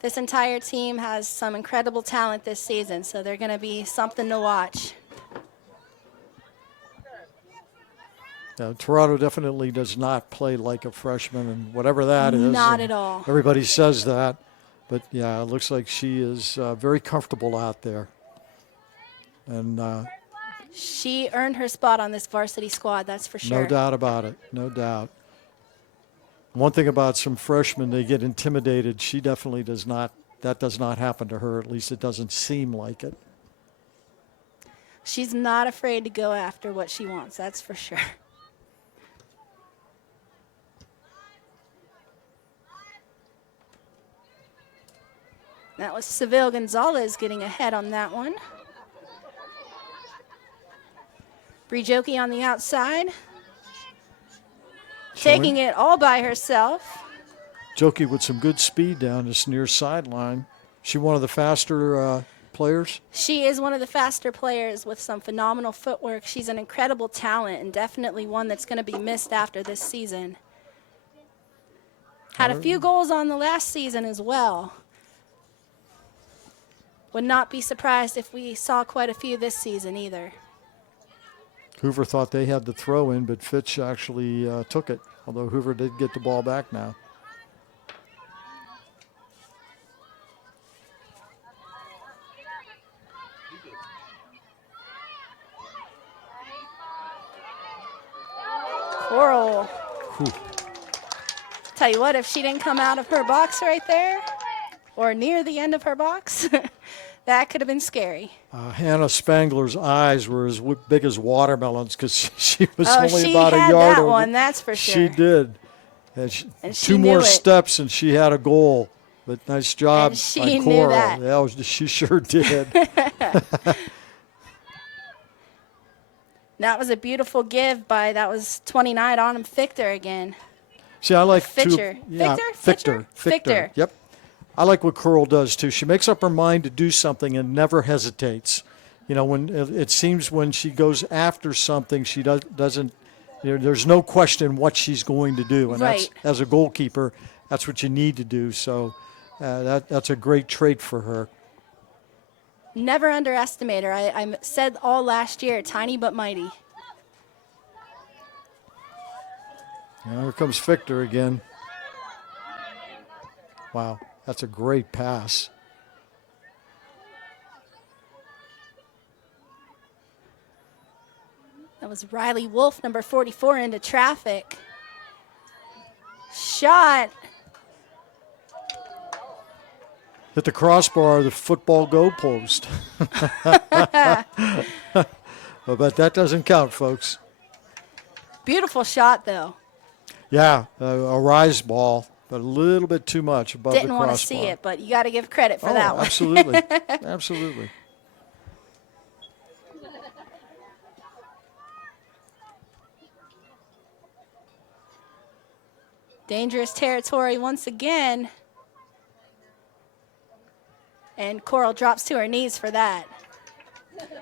This entire team has some incredible talent this season, so they're going to be something to watch. Yeah, Tirado definitely does not play like a freshman, and whatever that is. Not at all. Everybody says that. But, yeah, it looks like she is very comfortable out there. And she earned her spot on this varsity squad, that's for sure. No doubt about it, no doubt. One thing about some freshmen, they get intimidated. She definitely does not. That does not happen to her. At least it doesn't seem like it. She's not afraid to go after what she wants, that's for sure. That was Seville Gonzalez getting ahead on that one. Brijoki on the outside. Taking it all by herself. Joki with some good speed down this near sideline. She one of the faster players? She is one of the faster players with some phenomenal footwork. She's an incredible talent and definitely one that's going to be missed after this season. Had a few goals on the last season as well. Would not be surprised if we saw quite a few this season either. Hoover thought they had the throw in, but Fitch actually took it, although Hoover did get the ball back now. Coral. Tell you what, if she didn't come out of her box right there, or near the end of her box, that could have been scary. Hannah Spangler's eyes were as big as watermelons because she was Oh, only she about had a yard that over. one, that's for sure. She did. And And she two knew more it. steps and she had a goal. But nice job And she by knew Coral. that. Yeah, she sure did. That was a beautiful give by, that was 29 on him, Fichter again. See, I like Fitcher. Fichter. Fichter. Yep. I like what Coral does too. She makes up her mind to do something and never hesitates. You know, when it seems when she goes after something, she doesn't. You know, there's no question what she's going to do, and Right. that's, as a goalkeeper, that's what you need to do. So that's a great trait for her. Never underestimate her. I said all last year, tiny but mighty. Now here comes Fichter again. Wow, that's a great pass. That was Riley Wolf, number 44, into traffic. Shot. Hit the crossbar, the football goalpost. But that doesn't count, folks. Beautiful shot, though. Yeah, a rise ball, but a little bit too much above the Didn't crossbar. want to see it, but you got to give credit for Oh, that one. absolutely. Absolutely. Dangerous territory once again. And Coral drops to her knees for that.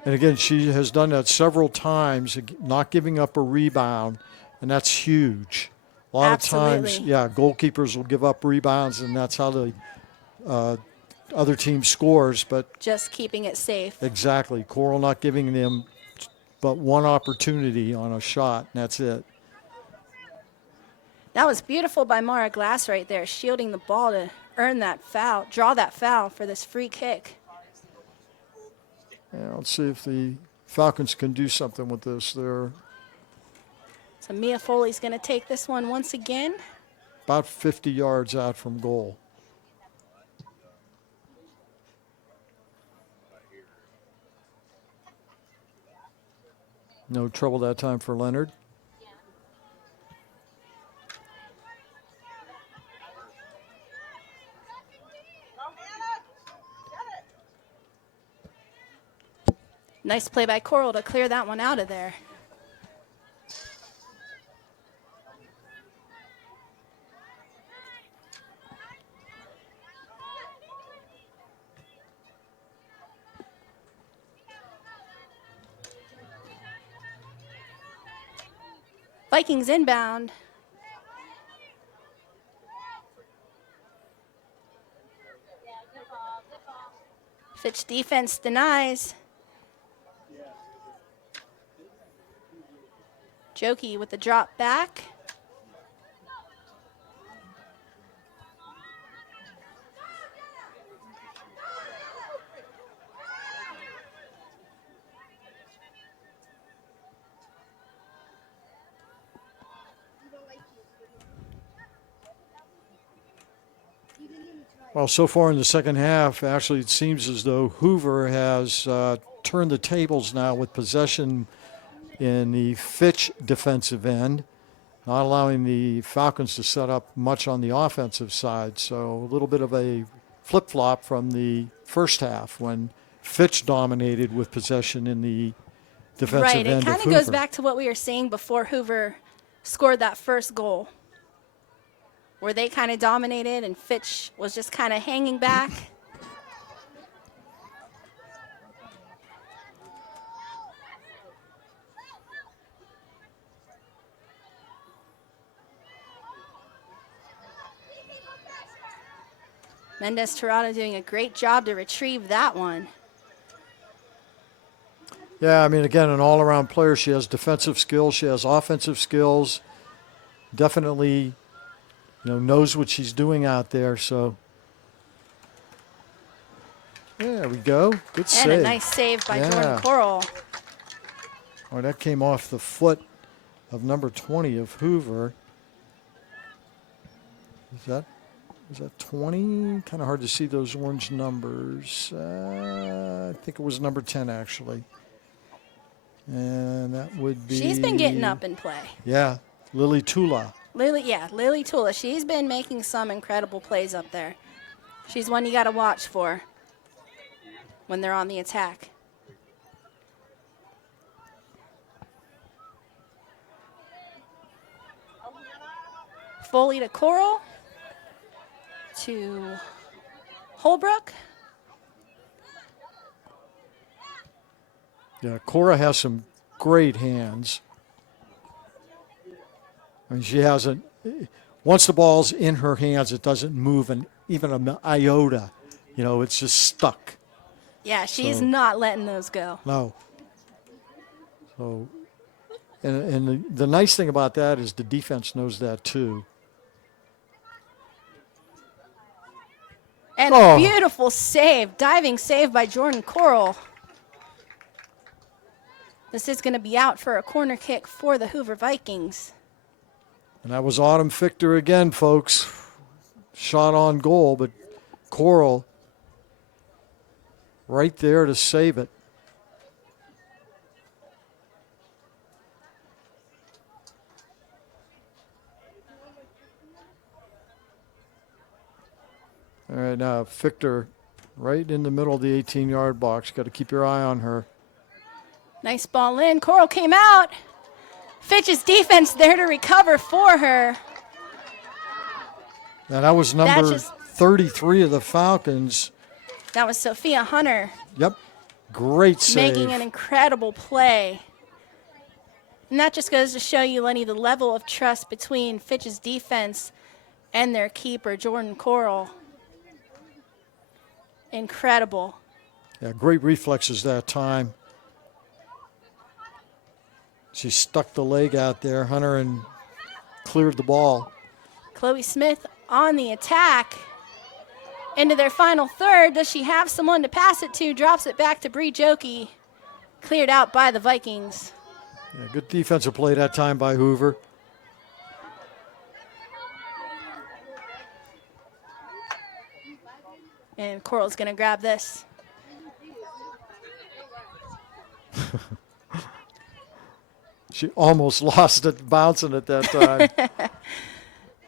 And again, she has done that several times, not giving up a rebound, and that's huge. A lot Absolutely. of times, yeah, goalkeepers will give up rebounds, and that's how the other team scores. But Just keeping it safe. exactly, Coral not giving them but one opportunity on a shot, and that's it. That was beautiful by Mara Glass right there, shielding the ball to earn that foul, draw that foul for this free kick. Yeah, let's see if the Falcons can do something with this. They're So Mia Foley's going to take this one once again. about 50 yards out from goal. No trouble that time for Leonard. Nice play by Coral to clear that one out of there. Vikings inbound. Fitch defense denies. Jokey with the drop back. Well, so far in the second half, actually, it seems as though Hoover has turned the tables now with possession in the Fitch defensive end, not allowing the Falcons to set up much on the offensive side. So a little bit of a flip-flop from the first half when Fitch dominated with possession in the defensive Right, end it kind of of goes Hoover. back to what we were saying before Hoover scored that first goal, where they kind of dominated and Fitch was just kind of hanging back. Mendez Tirado doing a great job to retrieve that one. Yeah, I mean, again, an all-around player. She has defensive skills. She has offensive skills. Definitely, knows what she's doing out there. So, there we go. Good save. And a nice save by Jordan Coral. Oh, that came off the foot of number 20 of Hoover. Is that 20? Kind of hard to see those orange numbers. I think it was number 10, actually. And that would be... She's been getting up in play. Yeah, Lily Tula. Lily Tula. She's been making some incredible plays up there. She's one you got to watch for when they're on the attack. Foley to Coral. To Holbrook. Yeah, Cora has some great hands. I mean, she hasn't. Once the ball's in her hands, it doesn't move even an iota. It's just stuck. Yeah, she's not letting those go. No. So, and the nice thing about that is the defense knows that too. And a beautiful save, diving save by Jordan Coral. This is going to be out for a corner kick for the Hoover Vikings. And that was Autumn Fichter again, folks. Shot on goal, but Coral right there to save it. All right, now Fichter right in the middle of the 18-yard box. Got to keep your eye on her. Nice ball in. Coral came out. Fitch's defense there to recover for her. Now that was number 33 of the Falcons. That was Sophia Hunter. Yep, great save. Making an incredible play. And that just goes to show you, Lenny, the level of trust between Fitch's defense and their keeper, Jordan Coral. Incredible. Yeah, great reflexes that time. She stuck the leg out there, Hunter, and cleared the ball. Chloe Smith on the attack. Into their final third. Does she have someone to pass it to? Drops it back to Bree Jokey. Cleared out by the Vikings. Yeah, good defensive play that time by Hoover. And Coral's going to grab this. She almost lost it bouncing at that time.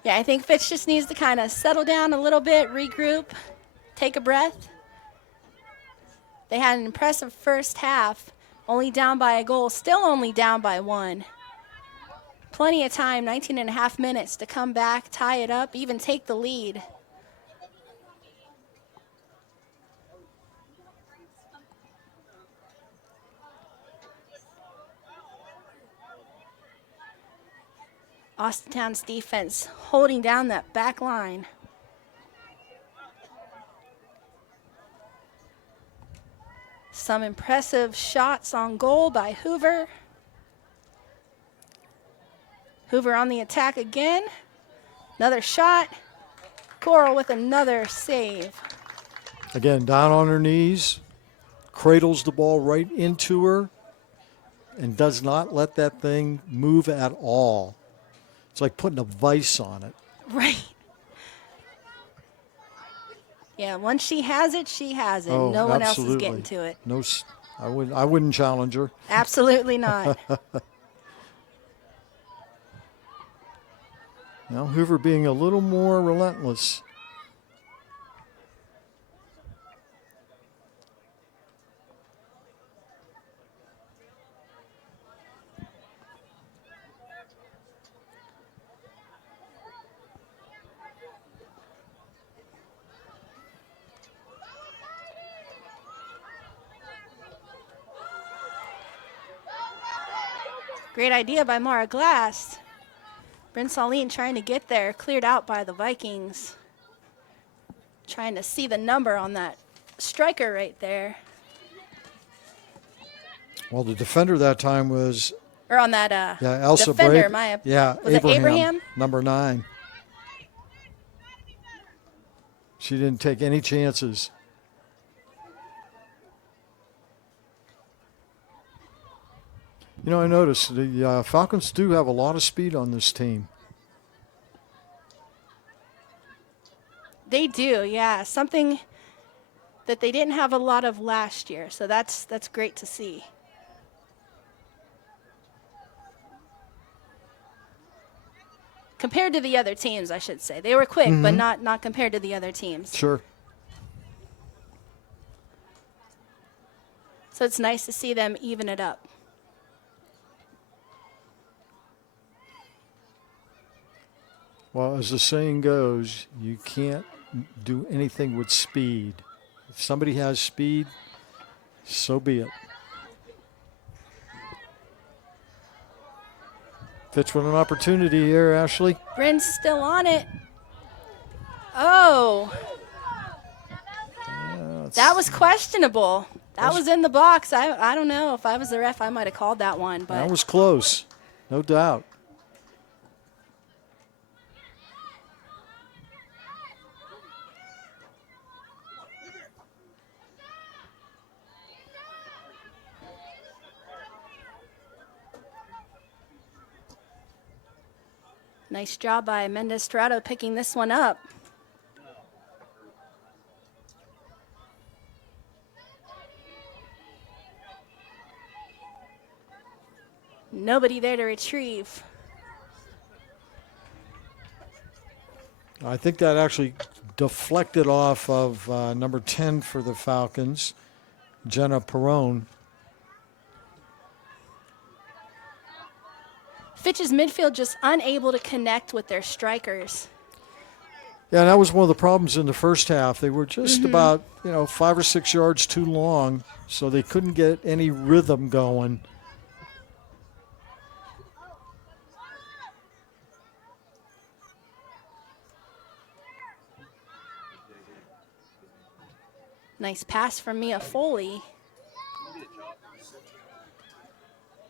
Yeah, I think Fitch just needs to kind of settle down a little bit, regroup, take a breath. They had an impressive first half, only down by a goal, still only down by one. Plenty of time, 19 and a half minutes to come back, tie it up, even take the lead. Austintown's defense holding down that back line. Some impressive shots on goal by Hoover. Hoover on the attack again. Another shot. Coral with another save. Again, down on her knees, cradles the ball right into her, and does not let that thing move at all. It's like putting a vice on it. Right. Yeah, once she has it, she has it. Oh, no one else is absolutely. getting to it. No, I wouldn't challenge her. Absolutely not. Now Hoover being a little more relentless. Great idea by Mara Glass. Bryn Saline trying to get there, cleared out by the Vikings. Trying to see the number on that striker right there. Well, the defender that time was Or on that Elsa defender, Brave. Yeah, was it Abraham? number 9. She didn't take any chances. You know, I noticed the Falcons do have a lot of speed on this team. They do, yeah. Something that they didn't have a lot of last year, so that's great to see. Compared to the other teams, I should say. They were quick, but not compared to the other teams. Sure. So it's nice to see them even it up. Well, as the saying goes, you can't do anything with speed. If somebody has speed, so be it. Fitch with an opportunity here, Ashley. Bryn's still on it. Oh. That was questionable. That was in the box. I don't know. If I was the ref, I might have called that one. But that was close, no doubt. nice job by Mendez Torado picking this one up. Nobody there to retrieve. I think that actually deflected off of number 10 for the Falcons, Jenna Perrone. Fitch's midfield just unable to connect with their strikers. Yeah, that was one of the problems in the first half. They were just about, 5 or 6 yards too long, so they couldn't get any rhythm going. Nice pass from Mia Foley.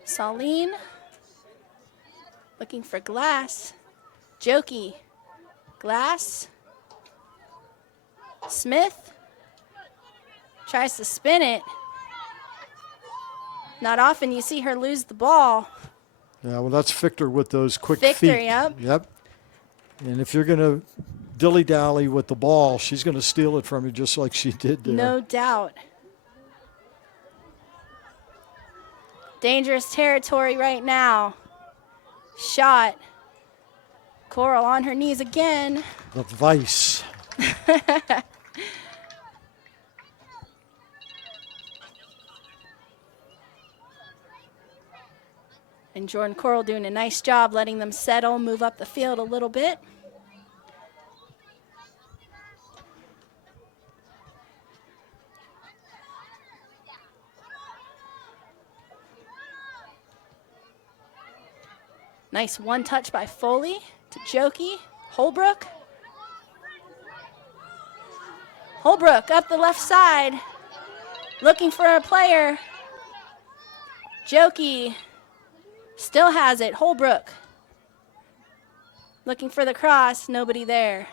Saline looking for Glass. Jokey. Glass. Smith tries to spin it. Not often you see her lose the ball. Yeah, well, that's Victor with those quick Victor, feet. Yep. And if you're going to dilly-dally with the ball, she's going to steal it from you just like she did there. No doubt. Dangerous territory right now. Shot. Coral on her knees again. The vice. And Jordan Coral doing a nice job letting them settle, move up the field a little bit. Nice one touch by Foley to Jokey. Holbrook. Holbrook up the left side. Looking for a player. Jokey still has it. Holbrook. Looking for the cross. Nobody there.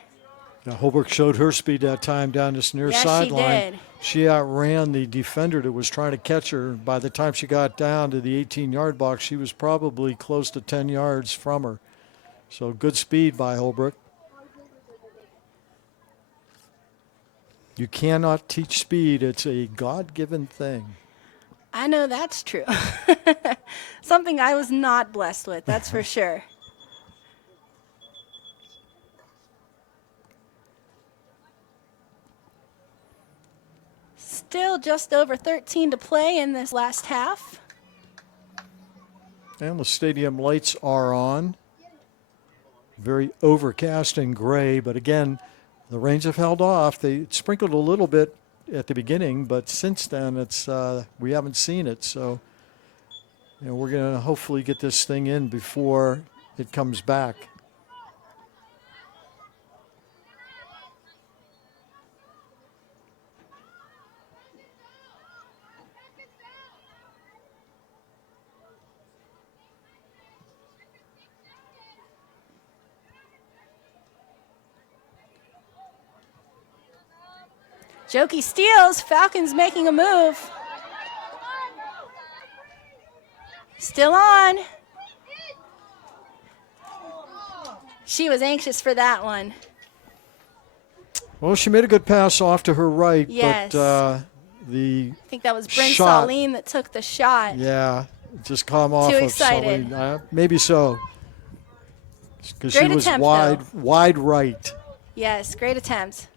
Now, Holbrook showed her speed that time down this near sideline. Yes, she did. She outran the defender that was trying to catch her. By the time she got down to the 18-yard box, she was probably close to 10 yards from her. So good speed by Holbrook. You cannot teach speed. It's a God-given thing. I know that's true. Something I was not blessed with, that's for sure. Still just over 13 to play in this last half. And the stadium lights are on. Very overcast and gray, but again, the rains have held off. They sprinkled a little bit at the beginning, but since then it's we haven't seen it. So we're going to hopefully get this thing in before it comes back. Jokey steals. Falcons making a move. Still on. She was anxious for that one. Well, she made a good pass off to her right, Yes. but I think that was Bryn shot. Saline that took the shot. Yeah, just come off Too of excited. Saline. Maybe so. Because she Great was attempt, wide right. Yes, great attempt.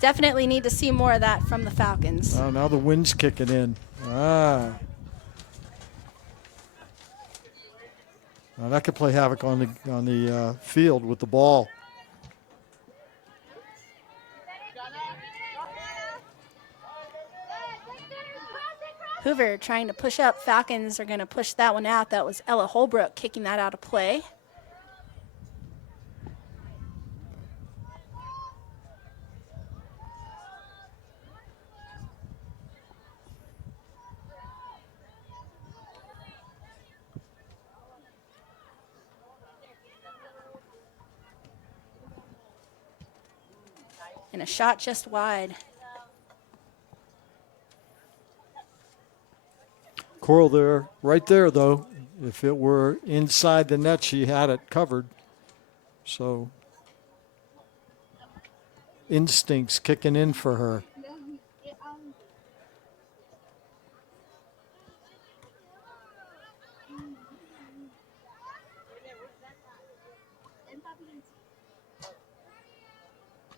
Definitely need to see more of that from the Falcons. Oh, now the wind's kicking in. Now that could play havoc on the field with the ball. Hoover trying to push up. Falcons are going to push that one out. That was Ella Holbrook kicking that out of play. And a shot just wide. Coral there, right there, though. If it were inside the net, she had it covered. So instincts kicking in for her.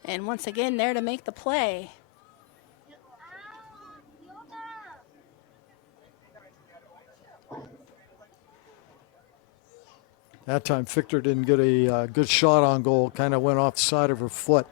And once again, there to make the play. That time, Fichter didn't get a good shot on goal. Kind of went off the side of her foot.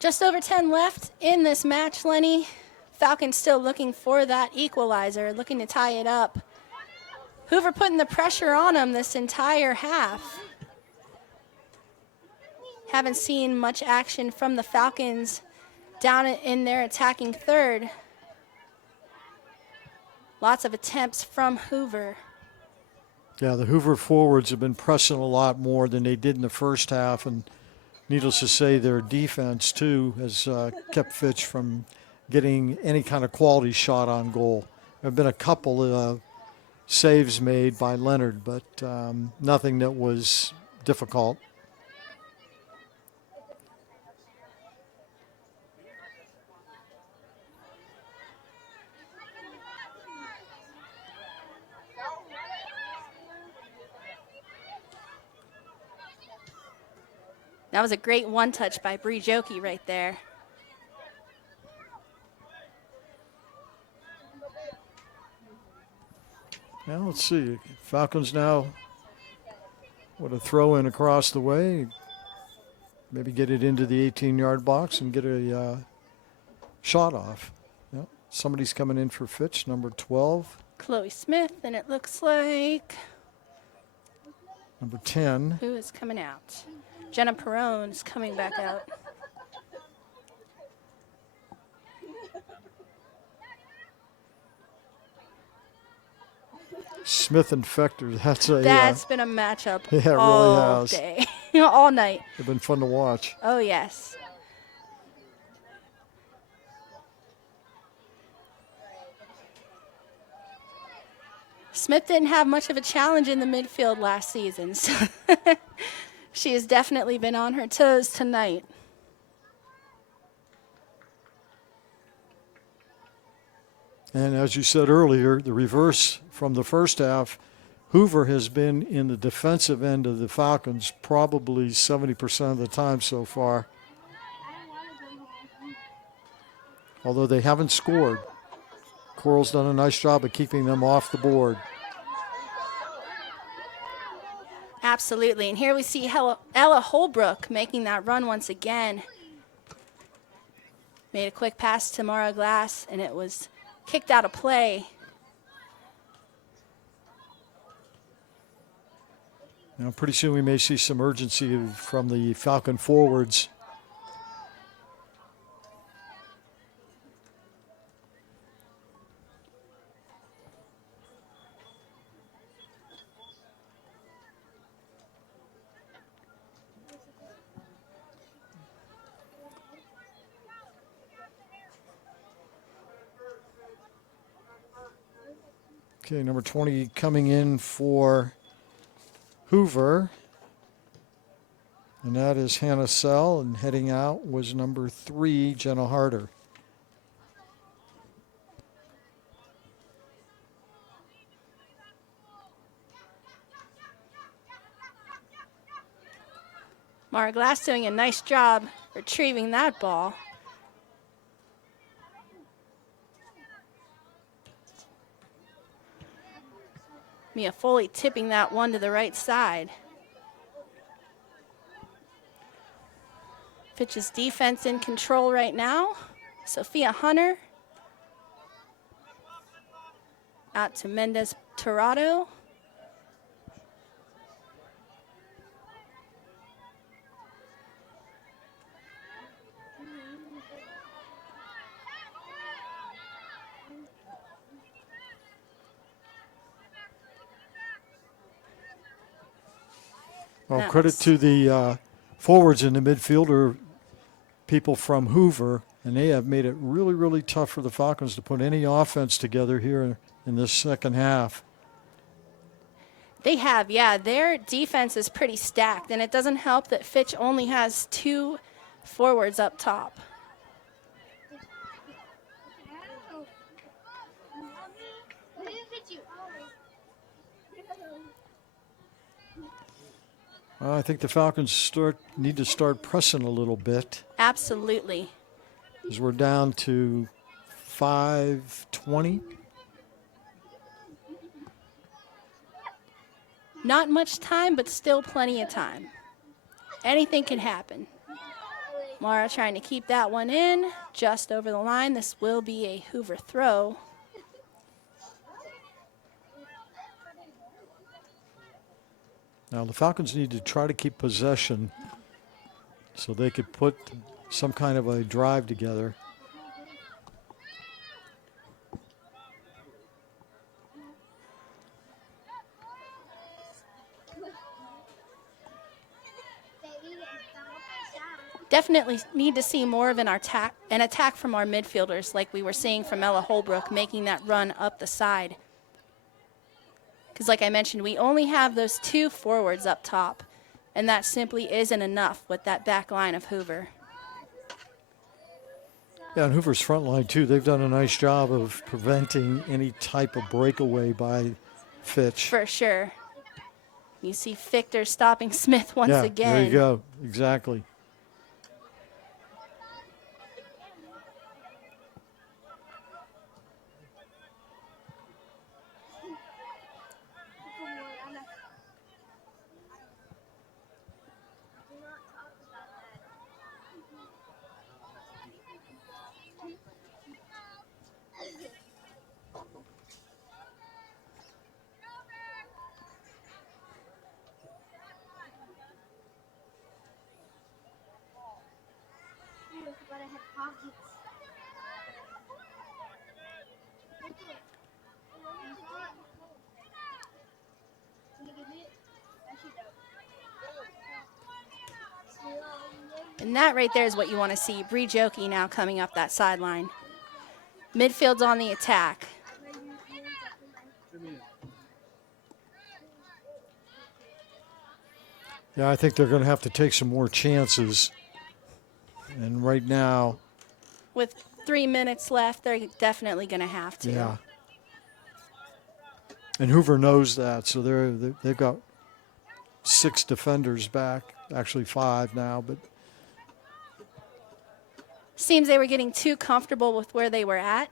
Just over 10 left in this match, Lenny. Falcons still looking for that equalizer, looking to tie it up. Hoover putting the pressure on them this entire half. Haven't seen much action from the Falcons down in their attacking third. Lots of attempts from Hoover. Yeah, the Hoover forwards have been pressing a lot more than they did in the first half, and needless to say, their defense, too, has kept Fitch from getting any kind of quality shot on goal. There have been a couple of saves made by Leonard, but nothing that was difficult. That was a great one-touch by Bree Jokey right there. Now let's see. Falcons now with a throw in across the way. Maybe get it into the 18-yard box and get a shot off. Yep. Somebody's coming in for Fitch, number 12. Chloe Smith, and it looks like... Number 10. Who is coming out? Jenna Perrone is coming back out. Smith and Fector. That's been a matchup yeah, it all really has. day, all night. They've been fun to watch. Oh, yes. Smith didn't have much of a challenge in the midfield last season, so she has definitely been on her toes tonight. And as you said earlier, the reverse from the first half, Hoover has been in the defensive end of the Falcons probably 70% of the time so far. Although they haven't scored. Coral's done a nice job of keeping them off the board. Absolutely. And here we see Ella Holbrook making that run once again. Made a quick pass to Mara Glass, and it was kicked out of play. Now, pretty soon we may see some urgency from the Falcon forwards. Okay, number 20 coming in for Hoover. And that is Hannah Sell, and heading out was number 3, Jenna Harder. Mara Glass doing a nice job retrieving that ball. Mia Foley tipping that one to the right side. Fitch's defense in control right now. Sophia Hunter. Out to Mendez Torado. Well, credit to the forwards and the midfielder people from Hoover, and they have made it really, really tough for the Falcons to put any offense together here in this second half. They have, yeah. Their defense is pretty stacked, and it doesn't help that Fitch only has 2 forwards up top. I think the Falcons need to start pressing a little bit. Absolutely. Because we're down to 5:20. Not much time, but still plenty of time. Anything can happen. Mara trying to keep that one in, just over the line. This will be a Hoover throw. Now, the Falcons need to try to keep possession so they could put some kind of a drive together. Definitely need to see more of an attack from our midfielders, like we were seeing from Ella Holbrook, making that run up the side. Because like I mentioned, we only have those 2 forwards up top, and that simply isn't enough with that back line of Hoover. Yeah, and Hoover's front line, too. They've done a nice job of preventing any type of breakaway by Fitch. For sure. You see Fichter stopping Smith once again. There you go. Exactly. And that right there is what you want to see. Bree Jokey now coming up that sideline. Midfield's on the attack. Yeah, I think they're going to have to take some more chances. And right now, With 3 minutes left, they're definitely going to have to. yeah. And Hoover knows that, so they've got 6 defenders back, actually 5 now, but Seems they were getting too comfortable with where they were at.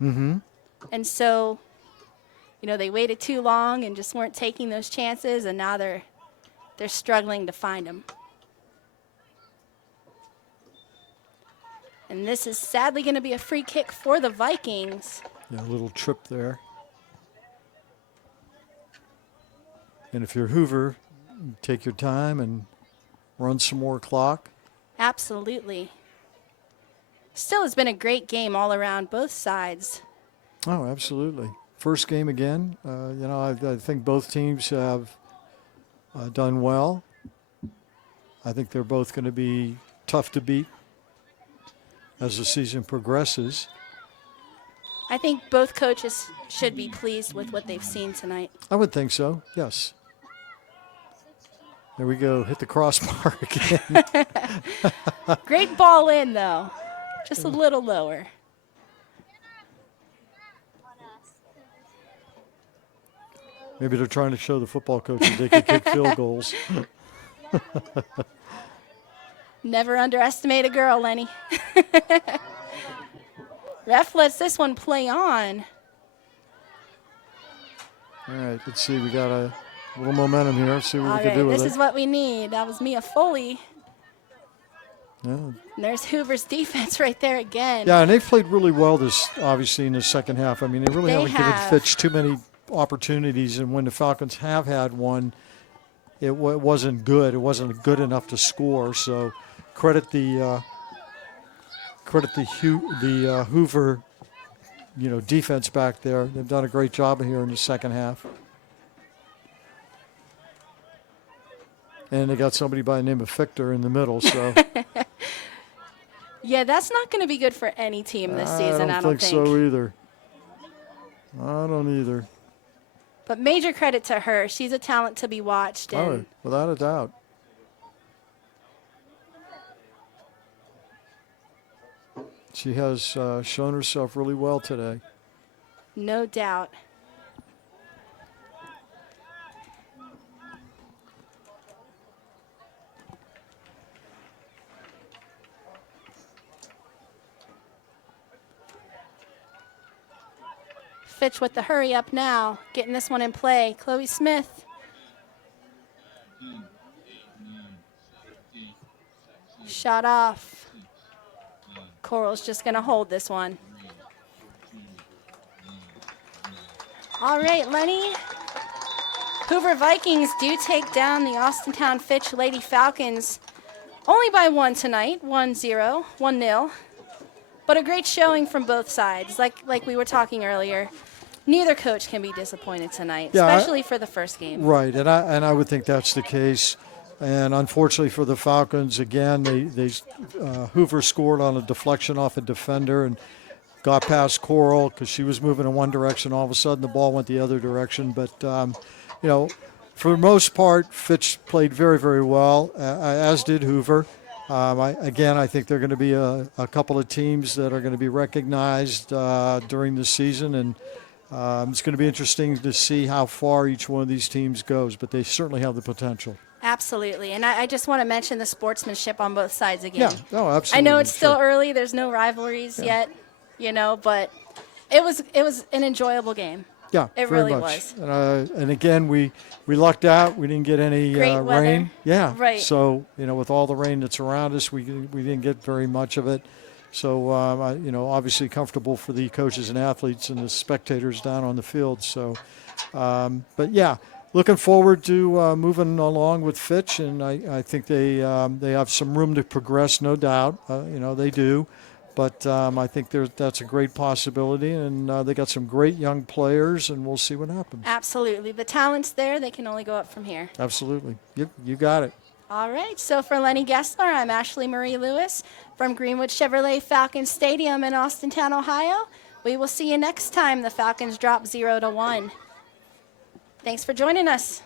mm-hmm. And so they waited too long and just weren't taking those chances, and now they're struggling to find them. And this is sadly going to be a free kick for the Vikings. Yeah, a little trip there. And if you're Hoover, take your time and run some more clock. Absolutely. Still has been a great game all around, both sides. Oh, absolutely. First game again. I think both teams have done well. I think they're both going to be tough to beat as the season progresses. I think both coaches should be pleased with what they've seen tonight. I would think so, yes. There we go, hit the crossbar again. Great ball in, though. Just a little lower. Maybe they're trying to show the football coaches they can kick field goals. Never underestimate a girl, Lenny. Ref lets this one play on. All right, let's see. We got a little momentum here. See what All we can do right, with this it. is what we need. That was Mia Foley. Yeah. And there's Hoover's defense right there again. Yeah, and they've played really well obviously in the second half. I mean, they really haven't given Fitch too many opportunities, and when the Falcons have had one, it wasn't good. It wasn't good enough to score. So credit the Hoover, defense back there. They've done a great job here in the second half. And they got somebody by the name of Fichter in the middle. So Yeah, that's not going to be good for any team this season, I don't think. so either. I don't either. But major credit to her. She's a talent to be watched. And Oh, without a doubt. She has shown herself really well today. no doubt. Fitch with the hurry up now, getting this one in play. Chloe Smith. Shot off. Coral's just going to hold this one. All right, Lenny. Hoover Vikings do take down the Austintown Fitch Lady Falcons only by one tonight, 1-0, 1-0. But a great showing from both sides. Like we were talking earlier, neither coach can be disappointed tonight, especially for the first game. Right, and I would think that's the case. And unfortunately for the Falcons, again, Hoover scored on a deflection off a defender and got past Coral because she was moving in one direction. All of a sudden, the ball went the other direction. But, for the most part, Fitch played very, very well, as did Hoover. I think there are going to be a couple of teams that are going to be recognized during the season, and it's going to be interesting to see how far each one of these teams goes, but they certainly have the potential. Absolutely, and I just want to mention the sportsmanship on both sides again. Yeah, no, absolutely. I know it's still early. There's no rivalries yet, but it was an enjoyable game. Yeah, it very really much. was. And again, we lucked out. We didn't get any Great weather. rain. Yeah, right. So with all the rain that's around us, we didn't get very much of it. So obviously comfortable for the coaches and athletes and the spectators down on the field. So, but yeah. Looking forward to moving along with Fitch, and I think they have some room to progress, no doubt. They do, but I think that's a great possibility, and they got some great young players, and we'll see what happens. Absolutely, the talent's there. They can only go up from here. Absolutely, you got it. All right. So for Lenny Gessler, I'm Ashley Marie Lewis from Greenwood Chevrolet Falcon Stadium in Austintown, Ohio. We will see you next time the Falcons drop 0-1. Thanks for joining us.